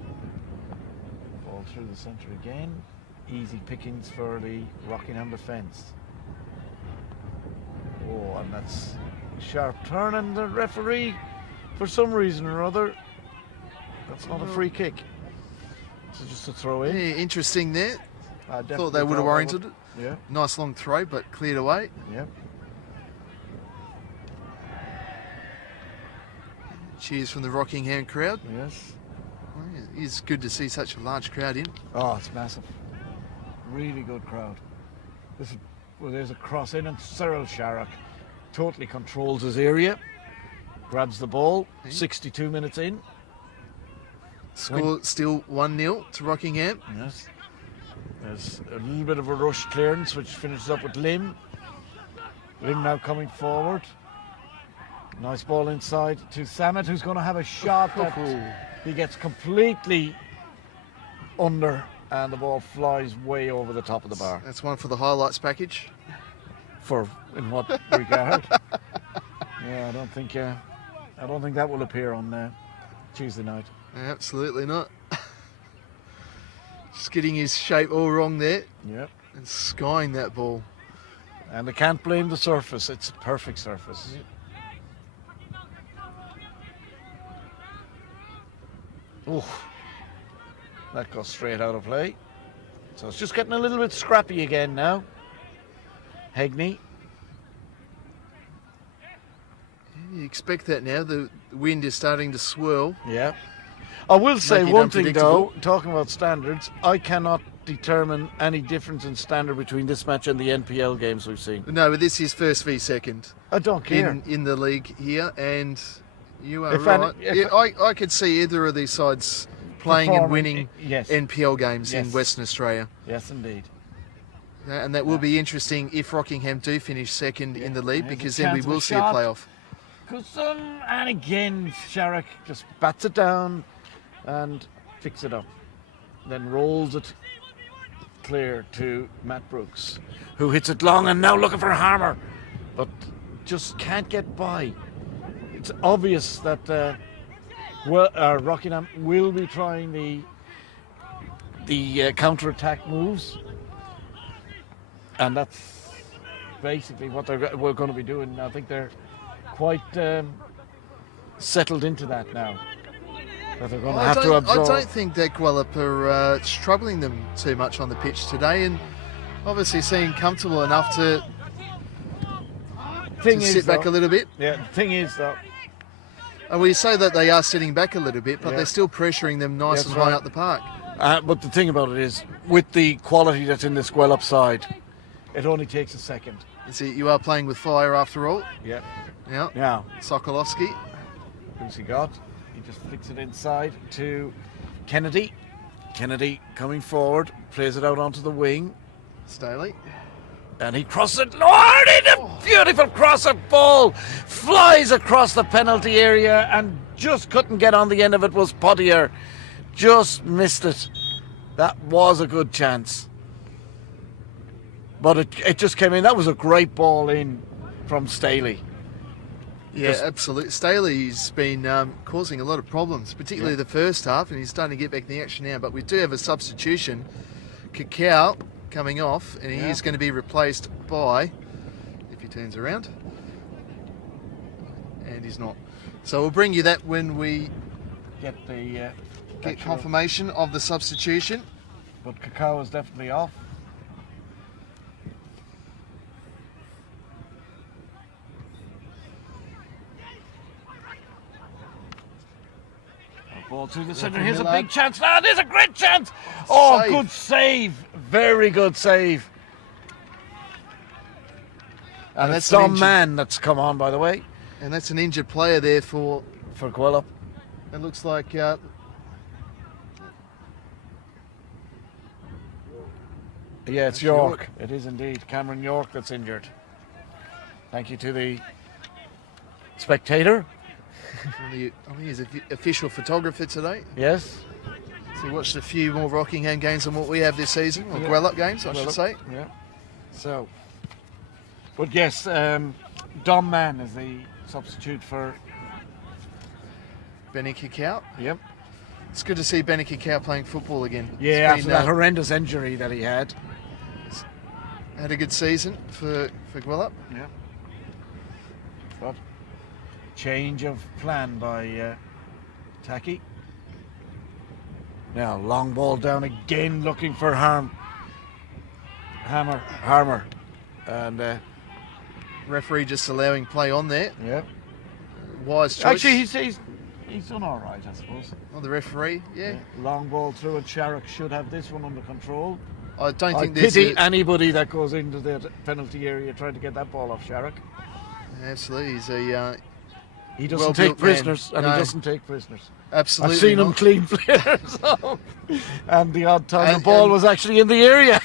Ball through the centre again. Easy pickings for the Rockingham defence. Oh, and that's a sharp turn, and the referee, for some reason or other, that's not a free kick. It's just a throw in. Yeah, interesting there. Definitely Thought they would have oriented it. Yeah. Nice long throw, but cleared away. Yep. Cheers from the Rockingham crowd. Yes. Well, yeah, it's good to see such a large crowd in. Oh, it's massive. Really good crowd. There's a cross in, and Cyril Sharrock totally controls his area. Grabs the ball. 62 minutes in. Score still 1-0 to Rockingham. Yes. There's a little bit of a rush clearance, which finishes up with Lim. Lim now coming forward. Nice ball inside to Samet, who's going to have a shot that he gets completely under, and the ball flies way over the top of the bar. That's one for the highlights package. For in what regard? Yeah, I don't think that will appear on Tuesday night. Absolutely not. Just getting his shape all wrong there. Yep. And skying that ball. And I can't blame the surface. It's a perfect surface. Oh, that goes straight out of play. So it's just getting a little bit scrappy again now. Hegney. You expect that now. The wind is starting to swirl. Yeah. I will say Make it one thing though, unpredictable. talking about standards, I cannot determine any difference in standard between this match and the NPL games we've seen. No, but this is first v second I don't care. in the league here, and you are If right. any- if- I could see either of these sides playing and Performing, winning yes. NPL games in Yes. Western Australia. Yes, indeed. And that will be interesting if Rockingham do finish second in the league, There's a because then we chance of a will see a shot. playoff. And again, Sharrock just bats it down and picks it up. Then rolls it clear to Matt Brooks, who hits it long and now looking for a hammer, but just can't get by. It's obvious that Rockingham will be trying the counter-attack moves, and that's basically what we're going to be doing. I think they're quite settled into that now. That they're going to have to I absorb. don't think that Gwelup are troubling them too much on the pitch today, and obviously seem comfortable enough to sit back a little bit. Yeah, the thing is though, And we say that they are sitting back a little bit, but Yeah. they're still pressuring them nice That's and high right. up the park. but the thing about it is, with the quality that's in this Gwelup side, it only takes a second. You see, you are playing with fire after all. Yeah. Yeah. Now, Sokolowski. who's he got? He just flicks it inside to Kennedy. Kennedy coming forward, plays it out onto the wing, Staley. and he crosses it. Lord, a beautiful crosser ball flies across the penalty area, and just couldn't get on the end of it was Pottier. Just missed it. That was a good chance. But it just came in. That was a great ball in from Staley. Yeah, Just- absolutely. Staley's been causing a lot of problems, particularly the first half, and he's starting to get back in the action now. But we do have a substitution. Cacao coming off, and he Yeah. is going to be replaced by, if he turns around, and he's not. So we'll bring you that when we Get the get confirmation of the substitution. But Cacao is definitely off. Ball through the centre. from Here's a Millard. big chance now. There's a great chance. Oh, Save. good save. Very good save. And that's it's an Dom injured- Mann that's come on, by the way, And that's an injured player there for, Gwelup. it looks like, Yeah, it's York. It is indeed Cameron York that's injured. Thank you to the spectator. I think he's an official photographer today. Yes. So he watched a few more Rockingham games than what we have this season, or Gwelup games, I should say. Yeah. So, but yes, Dom Mann is the substitute for. Benny Kikau. Yep. It's good to see Benny Kikau playing football again. Yeah, He's after been, that horrendous injury that he had. had a good season for Gwelup. Yeah. But change of plan by Taki. Now long ball down again, looking for Harmer, and Referee just allowing play on there. yeah. Wise choice. Actually, he's done all right, I suppose. Well, the referee, yeah. Long ball through, and Sharrock should have this one under control. I don't I think there's pity anybody that goes into the penalty area trying to get that ball off Sharrock. absolutely. He's a He doesn't Well-built take man. prisoners, and No. he doesn't take prisoners. absolutely. I've seen him not. clean players off, and the odd time And- the ball and- was actually in the area.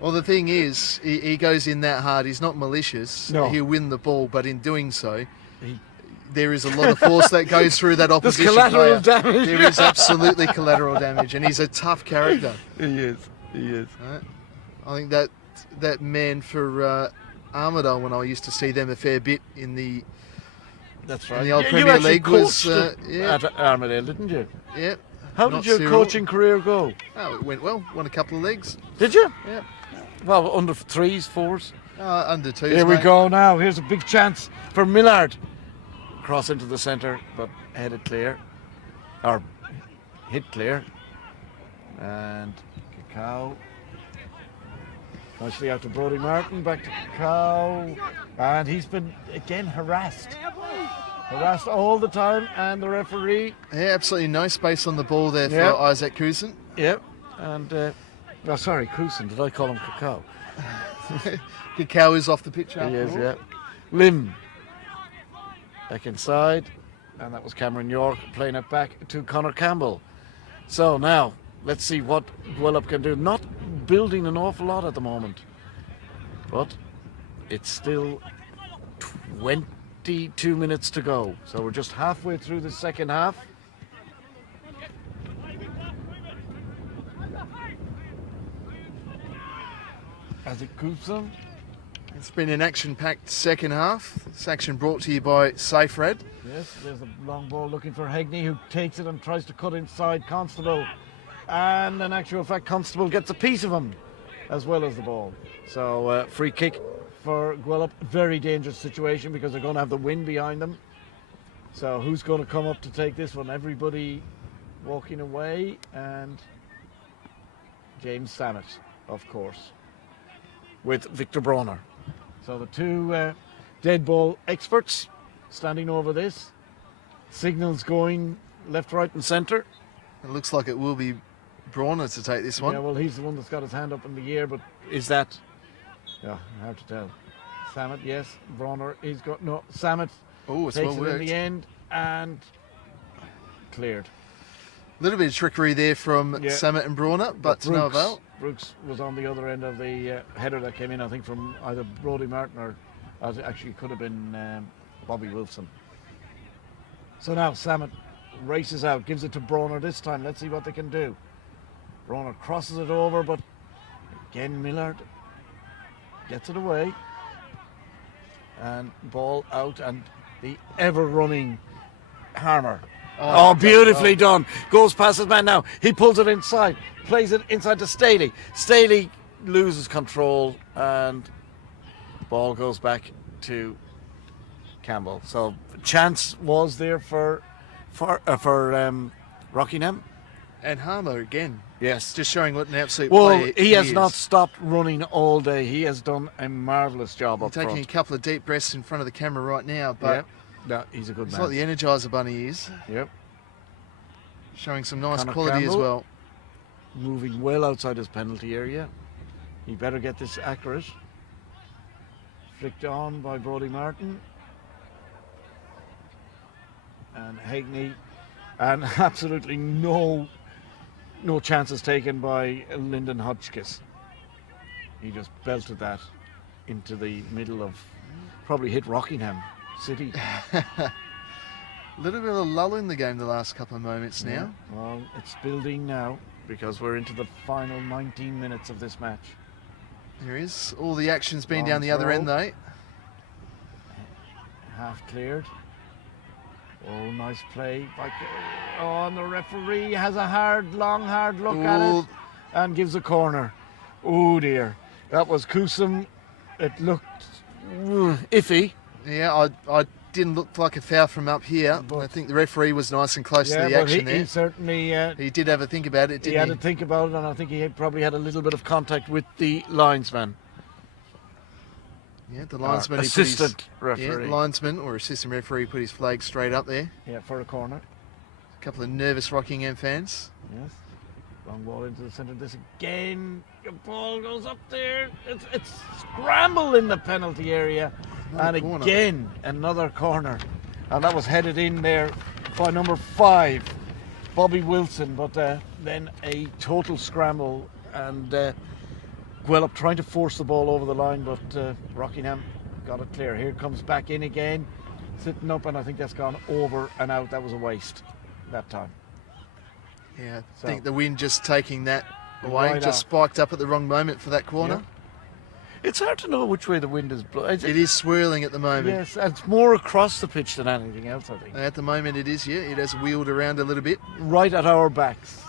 Well, the thing is, he goes in that hard. He's not malicious. No. He'll win the ball, but in doing so, He- there is a lot of force that goes through that There's opposition collateral player. damage. There is absolutely collateral damage, and he's a tough character. He is. He is. Right? I think that man for Armidale, when I used to see them a fair bit in the That's in right. the old You Premier actually League was coached yeah, at Armadale, didn't you? yeah. How Not did your Cyril. coaching career go? Oh, it went well. Won a couple of leagues. Did you? Yeah. Well, under threes, fours. Under twos. Here we mate. go now. Here's a big chance for Millard. Cross into the centre, but headed clear. Or hit clear. And Kikau. Nicely out to Brodie Martin. Back to Kikau. And he's been, again, harassed. Harassed all the time. And the referee. Yeah, absolutely no space on the ball there for Yeah. Isaac Cousin. Yep. And, oh, sorry, Cruson. Did I call him Kikau? Kikau is off the pitch He after is, all. yeah. Lim. Back inside. And that was Cameron York playing it back to Connor Campbell. So now, let's see what Gwelup can do. Not building an awful lot at the moment. But it's still 22 minutes to go. So we're just halfway through the second half. As it coops them. It's been an action-packed second half. This action brought to you by Safe Red. Yes, there's a long ball looking for Hegney, who takes it and tries to cut inside Constable. And in actual fact, Constable gets a piece of him as well as the ball. So free kick for Gwelup. Very dangerous situation because they're going to have the wind behind them. So who's going to come up to take this one? Everybody walking away, and James Samet, of course, with Victor Bronner. So the two dead ball experts standing over this. Signals going left, right and centre. It looks like it will be Brawner to take this one. Yeah, well, he's the one that's got his hand up in the air, but is that... Yeah, hard to tell. Samet, yes. Bronner, he's got... No, Samet Oh, it's takes well it in worked. the end and cleared. A little bit of trickery there from Yeah. Samet and Brawner, but to no avail. Brooks was on the other end of the header that came in, I think, from either Brodie Martin or actually could have been Bobby Wilson. So now Samet races out, gives it to Bronner this time. Let's see what they can do. Bronner crosses it over, but again Millard gets it away. And ball out, and the ever-running Harmer. Oh, beautifully done. Goes past his man now. He pulls it inside. Plays it inside to Staley. Staley loses control, and ball goes back to Campbell. So chance was there for Rockingham. And Harmer again, Yes. just showing what an absolute Well, player he has is. not stopped running all day. He has done a marvellous job up Taking front. a couple of deep breaths in front of the camera right now, but Yeah. No, he's a good it's man. like the Energizer Bunny is. Yep. Showing some nice Conor quality as Campbell. well. Moving well outside his penalty area. He better get this accurate. Flicked on by Brodie Martin. And Hagney. And absolutely no chances taken by Lyndon Hodgkiss. He just belted that into the middle of, probably hit Rockingham City. A little bit of a lull in the game the last couple of moments now. Yeah, well, it's building now because we're into the final 19 minutes of this match. There is. All the action's been Long down the other throw. end though. Half cleared. Oh, nice play. Oh, and the referee has a hard look at Ooh. it and gives a corner. Oh dear. That was Kusum. It looked iffy. Yeah, I didn't look like a foul from up here. But- I think the referee was nice and close to the but action he there. certainly He did have a think about it, he didn't had he? to think about it, and I think he probably had a little bit of contact with the linesman. Yeah, the linesman. he put his- Assistant referee. Yeah, linesman or assistant referee put his flag straight up there. Yeah, for a corner. A couple of nervous Rockingham fans. Yes. Long ball into the centre. This again. The ball goes up there. It's scramble in the penalty area. Another And corner. again, another corner. And that was headed in there by number 5, Bobby Wilson. But then a total scramble. And Gwelup trying to force the ball over the line. But Rockingham got it clear. Here comes back in again. Sitting up. And I think that's gone over and out. That was a waste that time. Yeah, I So- think the wind just taking that away, Right just out. spiked up at the wrong moment for that corner. It's hard to know which way the wind is blowing. It is swirling at the moment. Yes, and it's more across the pitch than anything else, I think. At the moment it is, yeah. It has wheeled around a little bit. Right at our backs.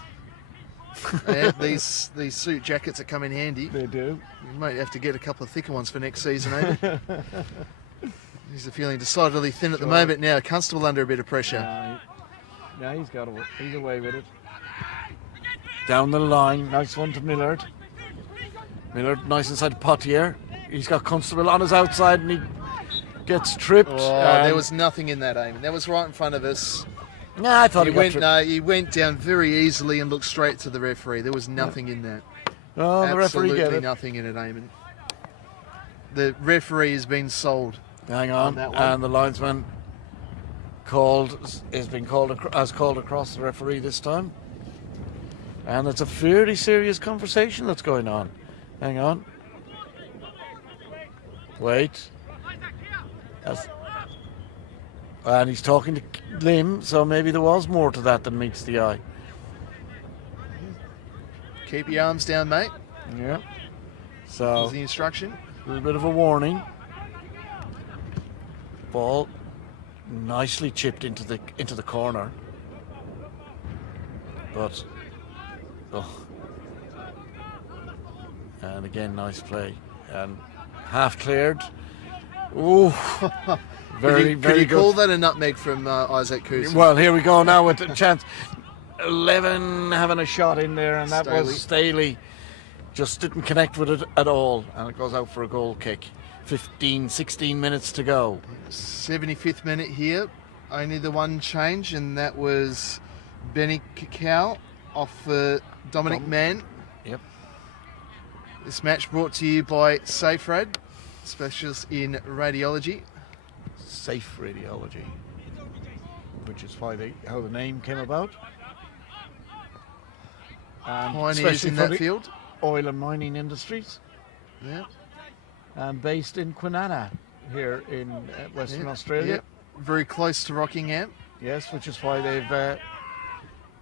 Yeah, these suit jackets are come in handy. They do. We might have to get a couple of thicker ones for next season, maybe. He's feeling decidedly thin at the Sure. moment now. Constable under a bit of pressure. Yeah, he's away with it. Down the line, nice one to Millard. Millard, nice inside Potier. He's got Constable on his outside and he gets tripped. Oh, there was nothing in that, Eamon. That was right in front of us. Nah, I thought he got tripped. He went down very easily and looked straight to the referee. There was nothing in that. Oh, the referee Absolutely get it. nothing in it, Eamon. The referee has been sold. Hang on on, that one. and the linesman has called across the referee this time, and it's a fairly serious conversation that's going on. Hang on, wait, and he's talking to Lim, so maybe there was more to that than meets the eye. Keep your arms down, mate. Yeah, Was so the instruction. a little bit of a warning. Ball nicely chipped into the corner, but and again nice play and half cleared. Ooh, very Could very you good. call that a nutmeg from Isaac Coos? Well, here we go now with the chance. 11 having a shot in there, and that was Staley. Just didn't connect with it at all, and it goes out for a goal kick. 16 minutes to go. 75th minute here. Only the one change, and that was Benny Cacao off Dominic Mann. Yep. This match brought to you by SafeRad, specialists in radiology. Safe radiology, which is how the name came about. And Pioneers especially in for that the field. oil and mining industries, Yeah. and based in Kwinana here in Western Yeah, Australia. yeah. Very close to Rockingham. Yes, which is why they've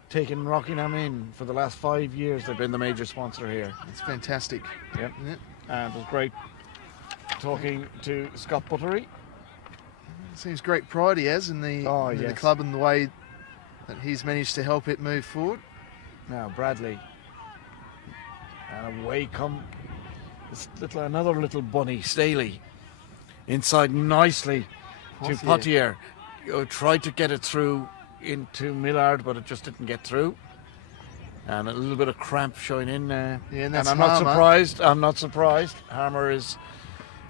taken Rockingham in for the last 5 years. They've been the major sponsor here. It's fantastic. Yep. Yeah. And it was great talking to Scott Buttery. Seems great pride he has in the Yes. club and the way that he's managed to help it move forward. Now Bradley, and away come another little bunny, Staley, inside nicely to Potier. Tried to get it through into Millard, but it just didn't get through. And a little bit of cramp showing in. And and that's I'm not Harmer. surprised. I'm not surprised. Harmer is,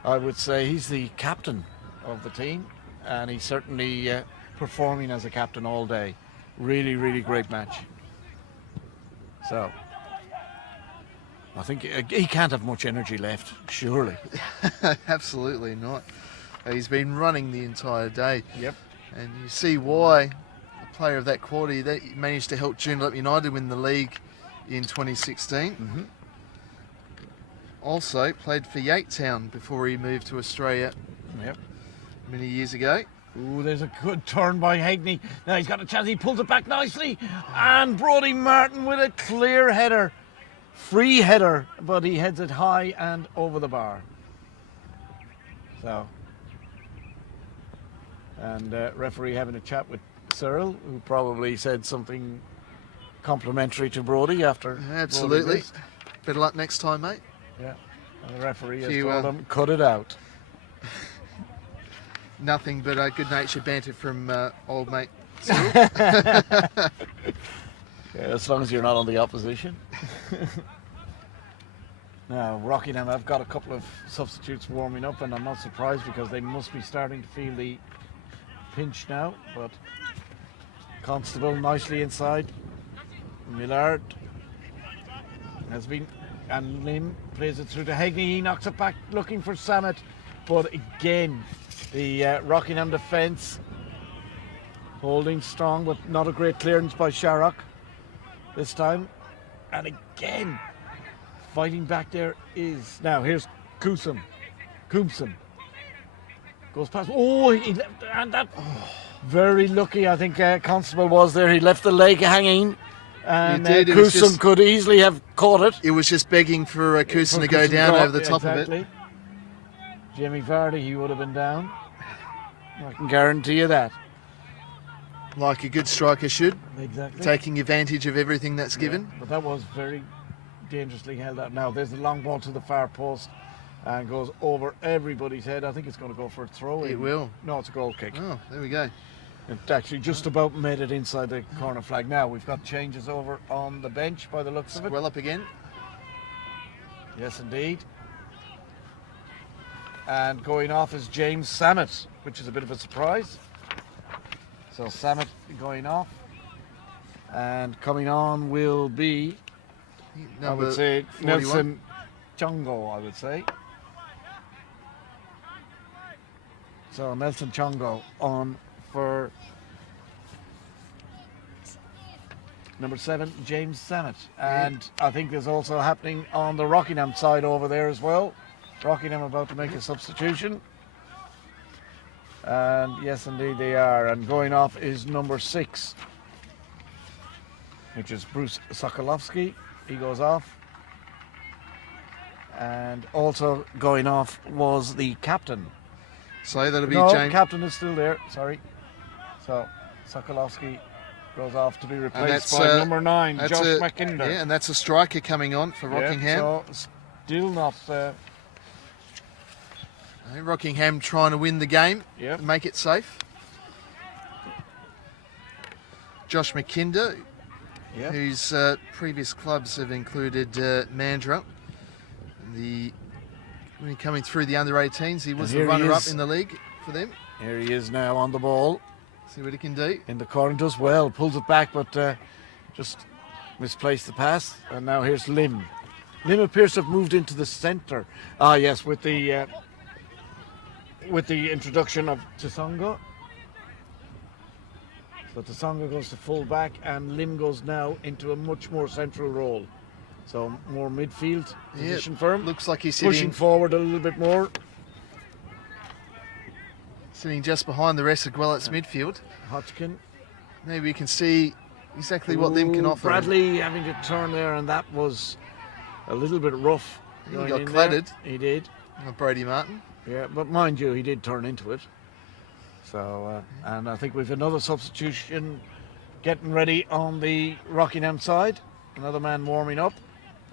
I would say, he's the captain of the team, and he's certainly performing as a captain all day. Really, really great match. So, I think he can't have much energy left, surely. Absolutely not. He's been running the entire day. Yep. And you see why a player of that quality that managed to help Gwelup United win the league in 2016. Mm-hmm. Also played for Yatetown before he moved to Australia Yep. many years ago. Ooh, there's a good turn by Hagney. Now he's got a chance. He pulls it back nicely. And Brodie Martin with a clear header. Free header, but he heads it high and over the bar. So, and referee having a chat with Cyril, who probably said something complimentary to Brodie after. Absolutely. Brodie missed. Better luck next time, mate. Yeah. And the referee has You, told him, cut it out. Nothing but good-natured banter from old mate Cyril. Yeah, as long as you're not on the opposition. Now, Rockingham have got a couple of substitutes warming up, and I'm not surprised because they must be starting to feel the pinch now. But Constable nicely inside. Millard has been, and Lim plays it through to Hagney. He knocks it back, looking for Samet. But again, the Rockingham defence holding strong, but not a great clearance by Sharrock this time. And again, fighting back there is, now here's Coomson goes past, he left, and that, very lucky I think Constable was there. He left the leg hanging, and Coomson could easily have caught it. It was just begging for Coomson to go down over the top of it. Jamie Vardy, he would have been down, I can guarantee you that. Like a good striker should. Exactly. Taking advantage of everything that's given. But that was very dangerously held out. Now there's the long ball to the far post and goes over everybody's head. I think it's going to go for a throw. It will. No, it's a goal kick. Oh, there we go. It actually just about made it inside the corner flag. Now we've got changes over on the bench by the looks of it. Gwelup again. Yes, indeed. And going off is James Samet, which is a bit of a surprise. So Samet going off, and coming on will be, I would say, 41. Nelson Chongo, I would say. So Nelson Chongo on for number 7, James Samet. And I think there's also happening on the Rockingham side over there as well. Rockingham about to make a substitution. And yes, indeed they are. And going off is number 6, which is Bruce Sokolowski. He goes off. And also going off was the captain. So that'll be No, James. captain is still there. Sorry. So Sokolowski goes off to be replaced by number 9, Josh McKinder. Yeah, and that's a striker coming on for Rockingham. So still not. Rockingham trying to win the game, Yep. and make it safe. Josh McKinder, Yep. whose previous clubs have included Mandurah. When he coming through the under-18s, he was the runner-up in the league for them. Here he is now on the ball. See what he can do. In the corner, does well, pulls it back, but just misplaced the pass. And now here's Lim. Lim appears to have moved into the centre. Ah, yes, with the introduction of Tsonga. So Tsonga goes to full back, and Lim goes now into a much more central role. So more midfield position for him. Looks like he's pushing forward a little bit more. Sitting just behind the rest of Gwelup's midfield. Hodgkin. Maybe you can see exactly what Lim can offer. Bradley having to turn there, and that was a little bit rough. He got clattered. He did. Brodie Martin. Yeah, but mind you, he did turn into it. So, and I think we've another substitution getting ready on the Rockingham side. Another man warming up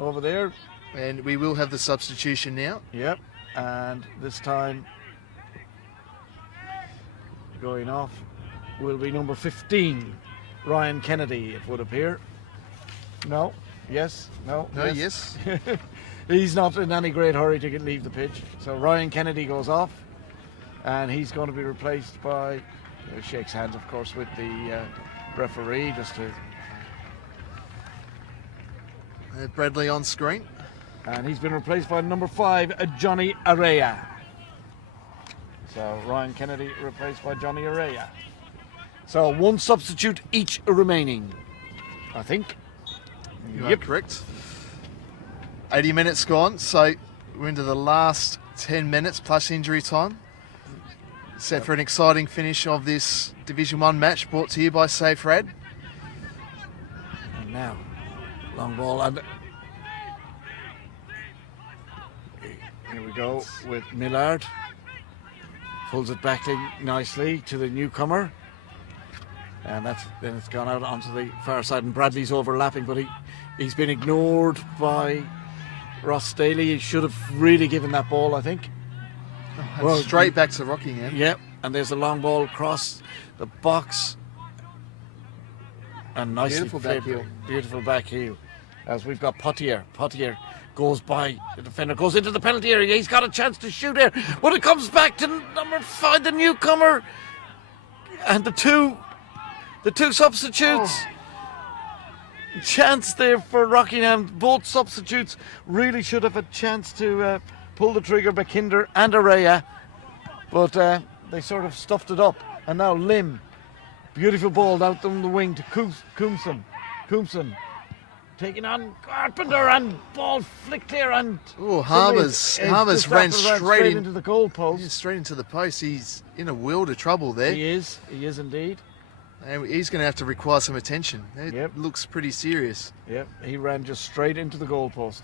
over there. And we will have the substitution now. Yep, and this time going off will be number 15, Ryan Kennedy, it would appear. No, yes, no. No, yes. He's not in any great hurry to leave the pitch. So Ryan Kennedy goes off, and he's going to be replaced by, shakes hands of course with the referee just to... Bradley on screen. And he's been replaced by number 5, Johnny Araya. So Ryan Kennedy replaced by Johnny Araya. So 1 substitute each remaining, I think. You are correct. 80 minutes gone, so we're into the last 10 minutes plus injury time. Set for an exciting finish of this Division 1 match brought to you by Safe Rad. And now, long ball, and here we go with Millard. Pulls it back in nicely to the newcomer. And then it's gone out onto the far side, and Bradley's overlapping, but he's been ignored by Ross Staley. He should have really given that ball, I think. Well, straight back to Rockingham. Yep, and there's a long ball across the box. And nicely Beautiful back heel. Beautiful back heel. As we've got Potier. Potier goes by the defender, goes into the penalty area. He's got a chance to shoot here, but it comes back to number 5, the newcomer. And the two substitutes. Chance there for Rockingham. Both substitutes really should have a chance to pull the trigger, Bekinder and Araya, but they sort of stuffed it up. And now Lim, beautiful ball out on the wing to Coomson taking on Carpenter, and ball flicked clear, and Harbours ran straight into the goal post. Straight into the post. He's in a world of trouble there. He is indeed. And he's going to have to require some attention. It looks pretty serious. Yep, he ran just straight into the goalpost.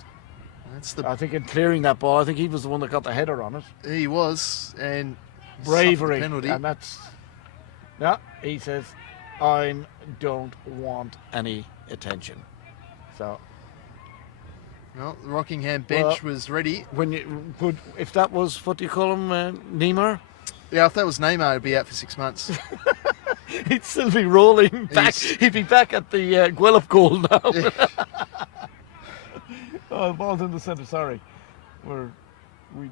I think in clearing that ball, I think he was the one that got the header on it. He was, and bravery. Penalty. And he says, I don't want any attention. So, well, the Rockingham bench was ready. If that was, what do you call him, Neymar? Yeah, if that was Neymar, he'd be out for 6 months. He'd still be rolling back. He'd be back at the Gwelup goal now. Yeah. Oh, the ball's in the centre, sorry. We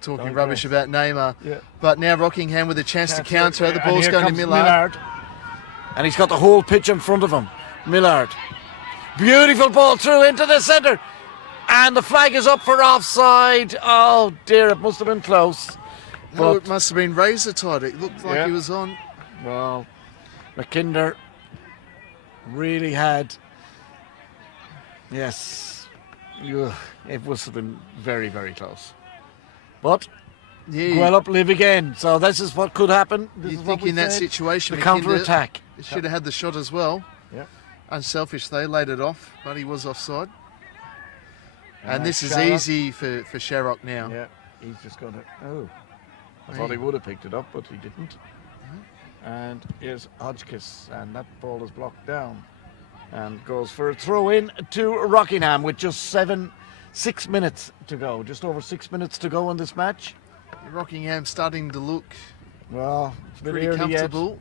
talking rubbish about Neymar. Yeah. But now Rockingham with a chance to counter. The ball's going to Millard. And he's got the whole pitch in front of him. Millard. Beautiful ball through into the centre. And the flag is up for offside. Oh dear, it must have been close. No, it must have been razor tight. It looked like he was on. Well, McKinder really had... Yes, it must have been very, very close. But Gwelup live again, so this is what could happen. You think in that situation, the counter-attack. Should have had the shot as well. Yep. Unselfish, they laid it off, but he was offside. And this is easy for Sharrock now. Yeah, he's just going to... Oh, I thought he would have picked it up, but he didn't. And here's Hodgkiss, and that ball is blocked down. And goes for a throw in to Rockingham with just 6 minutes to go. Just over 6 minutes to go in this match. Rockingham starting to look it's pretty comfortable. Yet.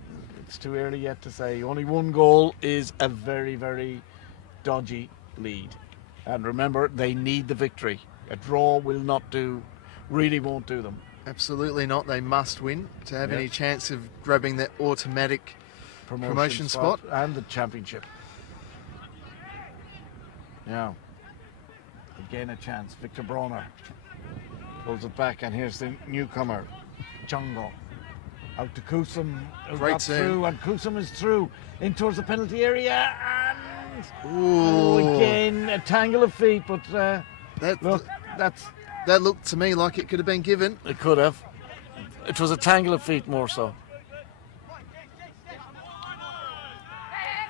It's too early yet to say. Only 1 goal is a very, very dodgy lead. And remember, they need the victory. A draw will not do, really won't do them. Absolutely not. They must win to have any chance of grabbing that automatic promotion spot. And the championship. Now, again a chance. Victor Bronner pulls it back, and here's the newcomer, Chongo. Out to Kusum, Great through, and Kusum is through in towards the penalty area, and again a tangle of feet, but that looked to me like it could have been given. It could have. It was a tangle of feet more so.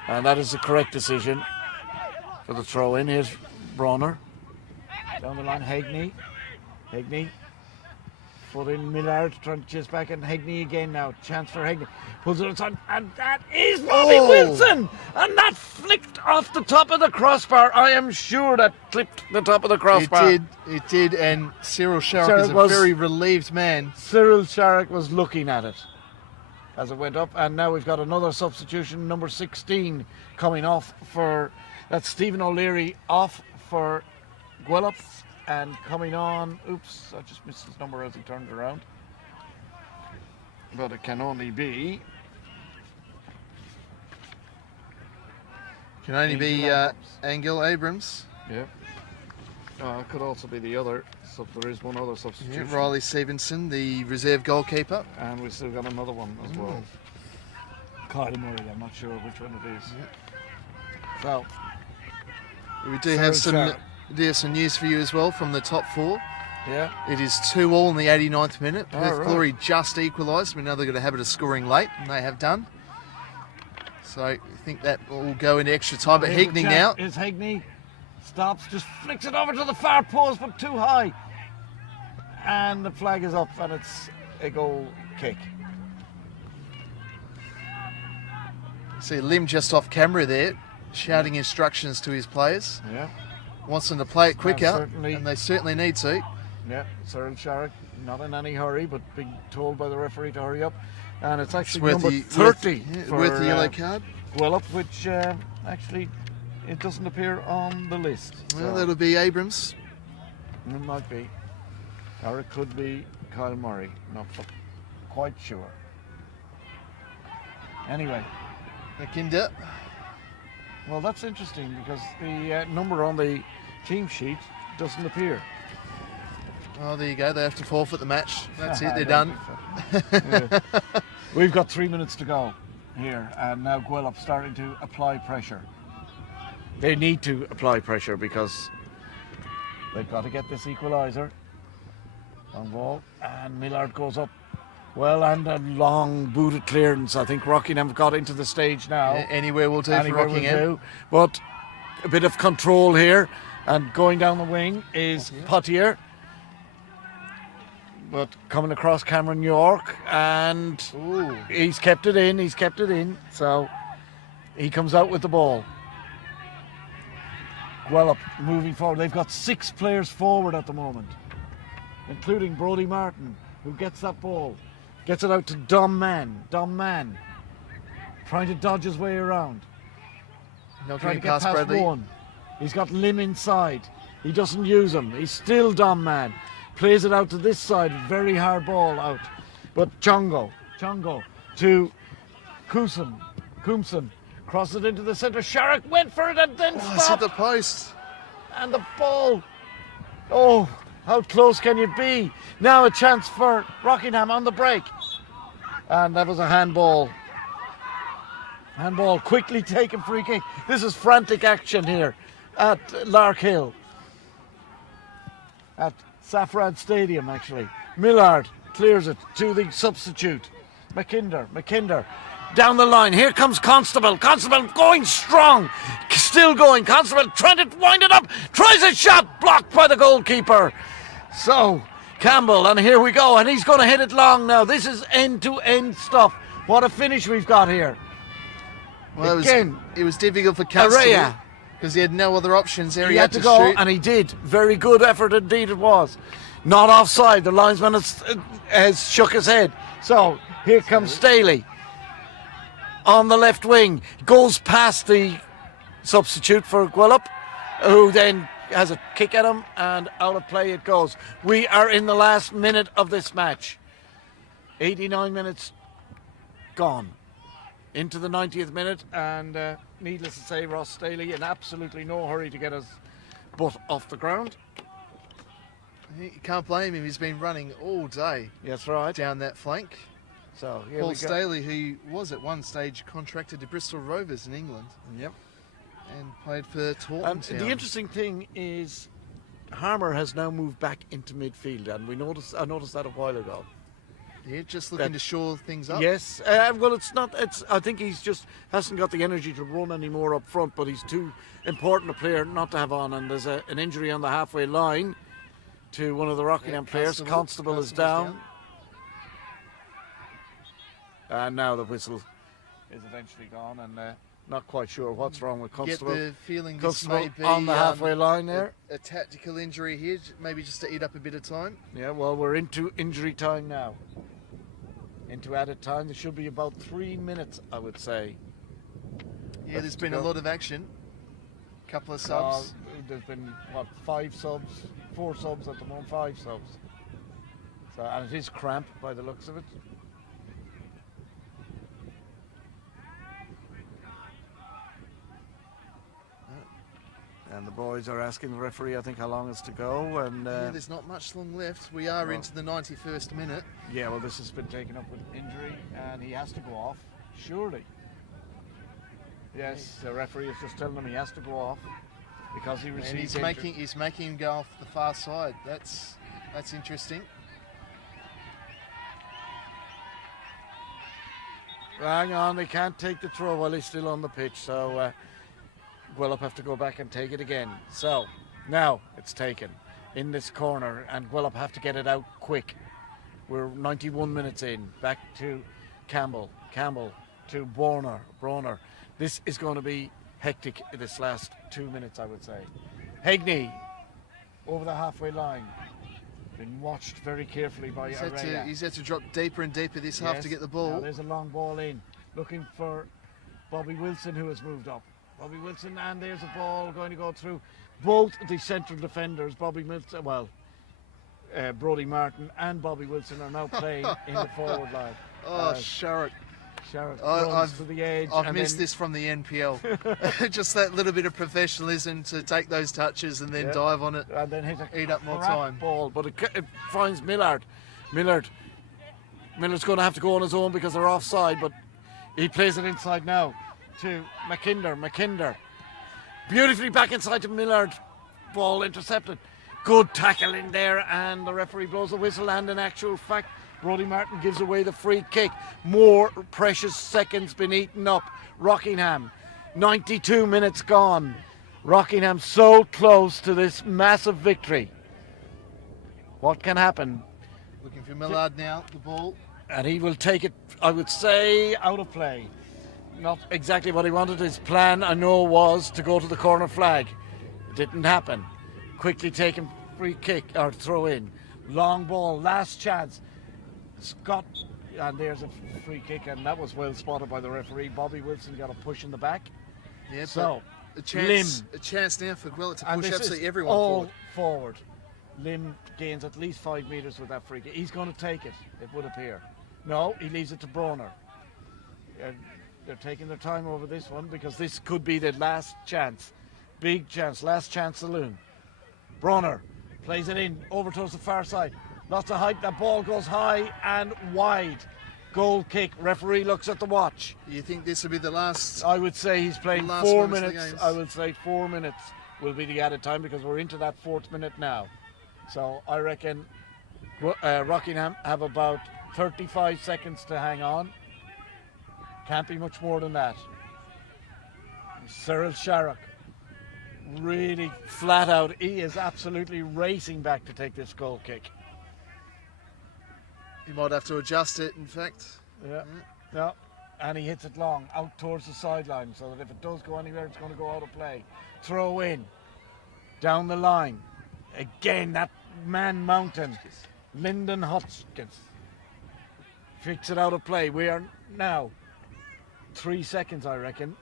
And that is the correct decision for the throw in. Here's Bronner. Down the line, Hegney. Foot in Millard, trying to chase back, and Hegney again now. Chance for Hegney. Pulls it on, and that is Bobby Wilson! And that flicked off the top of the crossbar. I am sure that clipped the top of the crossbar. It did, and Cyril Sharrock is a very relieved man. Cyril Sharrock was looking at it as it went up, and now we've got another substitution, number 16, coming off for... That's Stephen O'Leary off for Gwelup, and coming on... Oops, I just missed his number as he turned around. But it can only be... Can only be Angel Angel Abrams. Yeah. It could also be the other. So there is one other substitution. Yeah, Riley Stevenson, the reserve goalkeeper. And we've still got another one as well. Kyle Murray, I'm not sure which one it is. Yeah. So, We do have some news for you as well from the top four. yeah. It is 2-2 in the 89th minute. Oh, Perth right. Glory just equalised. We know they're going to have it of scoring late, and they have done. So I think that will go into extra time. But Here's the Higney chance. now. Is Higney. Stops, just flicks it over to the far post, but too high. And the flag is up, and it's a goal kick. See Lim just off camera there, shouting instructions to his players. Yeah. Wants them to play it quicker, certainly. and they certainly need to. Yeah, Cyril Sharrock, not in any hurry, but being told by the referee to hurry up. And it's actually number 30 for worth the yellow card. Gwelup, which actually it doesn't appear on the list. Well, So that'll be Abrams. it might be. Or it could be Kyle Murray, not quite sure. Anyway, McKinder. well, that's interesting because the number on the team sheet doesn't appear. Oh, there you go. They have to forfeit the match. That's it. They're done. Yeah. We've got 3 minutes to go here, and now Gwelup starting to apply pressure. They need to apply pressure because they've got to get this equaliser. On ball, and Millard goes up. Well, and a long booted clearance. I think Rockingham have got into the stage now. Anywhere will do Anywhere for will Rockingham. do. But a bit of control here, and going down the wing is Potier. But coming across Cameron York, and Ooh. he's kept it in, so he comes out with the ball. Gwelup moving forward. They've got 6 players forward at the moment, including Brodie Martin, who gets that ball, gets it out to Dom Mann, trying to dodge his way around, Not trying getting to get past Bradley. one. He's got Lim inside. He doesn't use him. He's still Dom Mann. Plays it out to this side. Very hard ball out. But Chongo to Coomson. Crosses it into the centre. Sharrock went for it and then Oh, it's hit stopped. the post. And the ball. Oh, how close can you be? Now a chance for Rockingham on the break. And that was a handball. Handball, quickly taken free kick. This is frantic action here at Larkhill. At Safrad Stadium, actually. Millard clears it to the substitute. McKinder. Down the line. Here comes Constable. Constable going strong. Still going. Constable trying to wind it up. Tries a shot. Blocked by the goalkeeper. So, Campbell, and here we go. And he's going to hit it long now. This is end-to-end stuff. What a finish we've got here. Well, Again, it was difficult for Constable Araya. because he had no other options there. He had to go, shoot. and he did. Very good effort indeed it was. Not offside. The linesman has shook his head. So, here comes Staley. On the left wing, goes past the substitute for Gwelup, who then has a kick at him, and out of play it goes. We are in the last minute of this match. 89 minutes gone. Into the 90th minute, and needless to say, Ross Staley in absolutely no hurry to get his butt off the ground. You can't blame him. He's been running all day That's right. down that flank. So here Paul we go. Staley, who was at one stage contracted to Bristol Rovers in England Yep. and played for Taunton Town. The interesting thing is, Harmer has now moved back into midfield, and I noticed that a while ago. Yeah, just looking to shore things up. Yes, well, it's not. I think he's just hasn't got the energy to run anymore up front. But he's too important a player not to have on. And there's an injury on the halfway line to one of the Rockingham players. Constable is down. And now the whistle is eventually gone, and not quite sure what's wrong with Constable. Get the feeling this Constable may be on the halfway line there. a tactical injury here, maybe just to eat up a bit of time. Yeah, well, we're into injury time now. Into added time. There should be about 3 minutes, I would say. Yeah, there's been a lot of action. Couple of subs. There's been, 5 subs? 4 subs at the moment, 5 subs. So, and it is cramp by the looks of it. And the boys are asking the referee, I think, how long is to go. And Yeah, there's not much long left. We are into the 91st minute. yeah, well, this has been taken up with injury, and he has to go off, surely. Yes, the referee is just telling him he has to go off because he received And he's making him go off the far side. That's interesting. Hang on, they can't take the throw while he's still on the pitch, so Gwelup have to go back and take it again. So now it's taken in this corner, and Gwelup have to get it out quick. We're 91 minutes in. Back to Campbell to Bronner. This is going to be hectic in this last 2 minutes, I would say. Hegney over the halfway line. Been watched very carefully by Araya. He's had to drop deeper and deeper this half to get the ball. Now there's a long ball in, looking for Bobby Wilson, who has moved up. Bobby Wilson, and there's a ball going to go through both the central defenders. Bobby Wilson, Brodie Martin and Bobby Wilson are now playing in the forward line. Sharrock. Runs to the edge. I've missed this from the NPL. Just that little bit of professionalism to take those touches and then dive on it and then eat up more time. Ball, but it finds Millard's going to have to go on his own because they're offside, but he plays it inside now to McKinder beautifully back inside to Millard. Ball intercepted. Good tackle in there, and the referee blows the whistle, and in actual fact Brodie Martin gives away the free kick. More precious seconds been eaten up. Rockingham, 92 minutes gone. Rockingham so close to this massive victory. What can happen? Looking for Millard now, the ball. And he will take it, I would say, out of play. Not exactly what he wanted. His plan, I know, was to go to the corner flag. It didn't happen. Quickly taken free kick, or throw in. Long ball, last chance. Scott, and there's a free kick, and that was well spotted by the referee. Bobby Wilson got a push in the back. Yeah, so a chance now for Gwelup to push absolutely everyone all forward. Lim gains at least 5 metres with that free kick. He's going to take it, it would appear. No, he leaves it to Bronner. They're taking their time over this one because this could be the last chance. Big chance, last chance saloon. Bronner plays it in, over towards the far side. Lots of hype, that ball goes high and wide. Goal kick, referee looks at the watch. You think this will be the last? I would say he's playing 4 minutes. I would say 4 minutes will be the added time because we're into that 4th minute now. So I reckon Rockingham have about 35 seconds to hang on. Can't be much more than that. Cyril Sharrock, really flat out. He is absolutely racing back to take this goal kick. He might have to adjust it, in fact. Yeah. And he hits it long, out towards the sideline, so that if it does go anywhere, it's going to go out of play. Throw in, down the line. Again, that man mountain, Lyndon Hotchkiss. Fix it out of play. We are now 3 seconds, I reckon.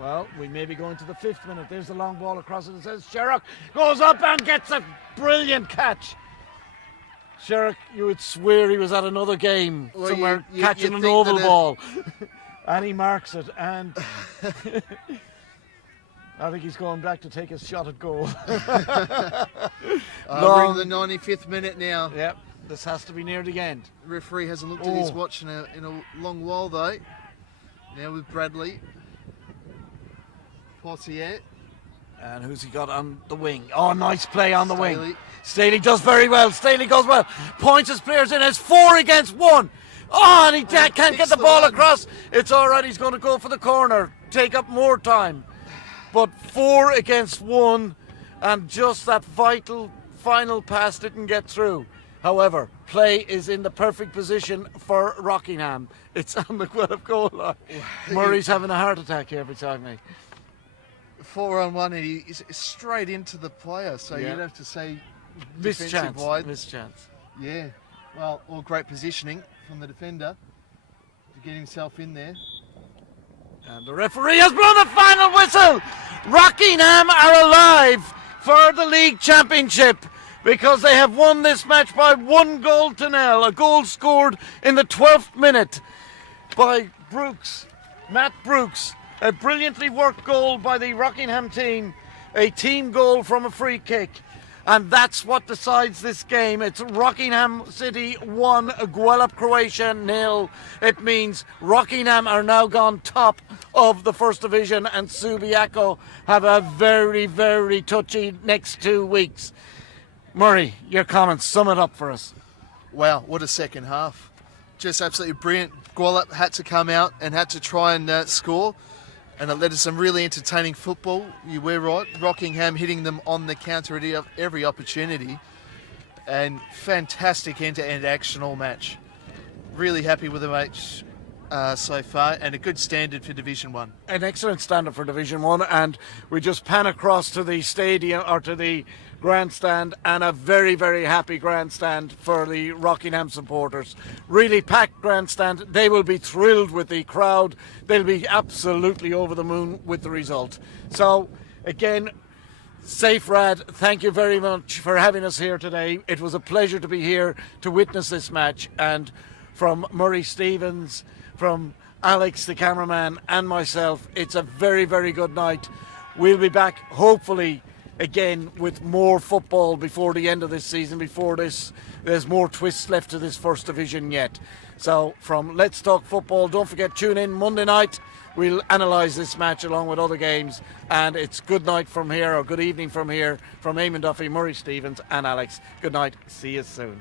Well, we may be going to the 5th minute. There's the long ball across it. It says Sharrock goes up and gets a brilliant catch. Sharrock, you would swear he was at another game somewhere catching an oval ball. And he marks it. And I think he's going back to take his shot at goal. We're in the 95th minute now. Yep, this has to be near the end. The referee hasn't looked at his watch in a long while, though. Now with Bradley. Portier. And who's he got on the wing? Oh, nice play on the wing. Staley does very well. Staley goes well. Points his players in as 4 against 1. Oh, and he can't get the ball across. It's all right. He's going to go for the corner. Take up more time. But 4 against 1. And just that vital final pass didn't get through. However, play is in the perfect position for Rockingham. It's on the Gwelup goal line. Murray's having a heart attack here beside me. 4-on-1, and he's straight into the player, so you'd have to say defensive wide. Missed chance. Yeah, well, all great positioning from the defender to get himself in there. And the referee has blown the final whistle. Rockingham are alive for the league championship because they have won this match by 1-0. A goal scored in the 12th minute by Matt Brooks. A brilliantly worked goal by the Rockingham team. a team goal from a free kick. And that's what decides this game. It's Rockingham City 1, Gwelup Croatia 0. It means Rockingham are now gone top of the First Division, and Subiaco have a very, very touchy next 2 weeks. Murray, your comments, sum it up for us. Wow, what a second half. Just absolutely brilliant. Gwelup had to come out and had to try and score. And it led to some really entertaining football. You were right. Rockingham hitting them on the counter at every opportunity. And fantastic end-to-end action all match. Really happy with the match so far, and a good standard for Division 1. An excellent standard for Division 1, and we just pan across to the stadium, or to the grandstand, and a very, very happy grandstand for the Rockingham supporters. Really packed grandstand. They will be thrilled with the crowd. They'll be absolutely over the moon with the result. So, again, Safe Rad, thank you very much for having us here today. It was a pleasure to be here to witness this match, and from Murray Stevens, from Alex the cameraman, and myself, it's a very, very good night. We'll be back hopefully again with more football before the end of this season. Before this, there's more twists left to this First Division yet. So from Let's Talk Football, don't forget, tune in Monday night. We'll analyse this match along with other games, and it's good night from here, or good evening from here, from Eamon Duffy, Murray Stevens and Alex. Good night, see you soon.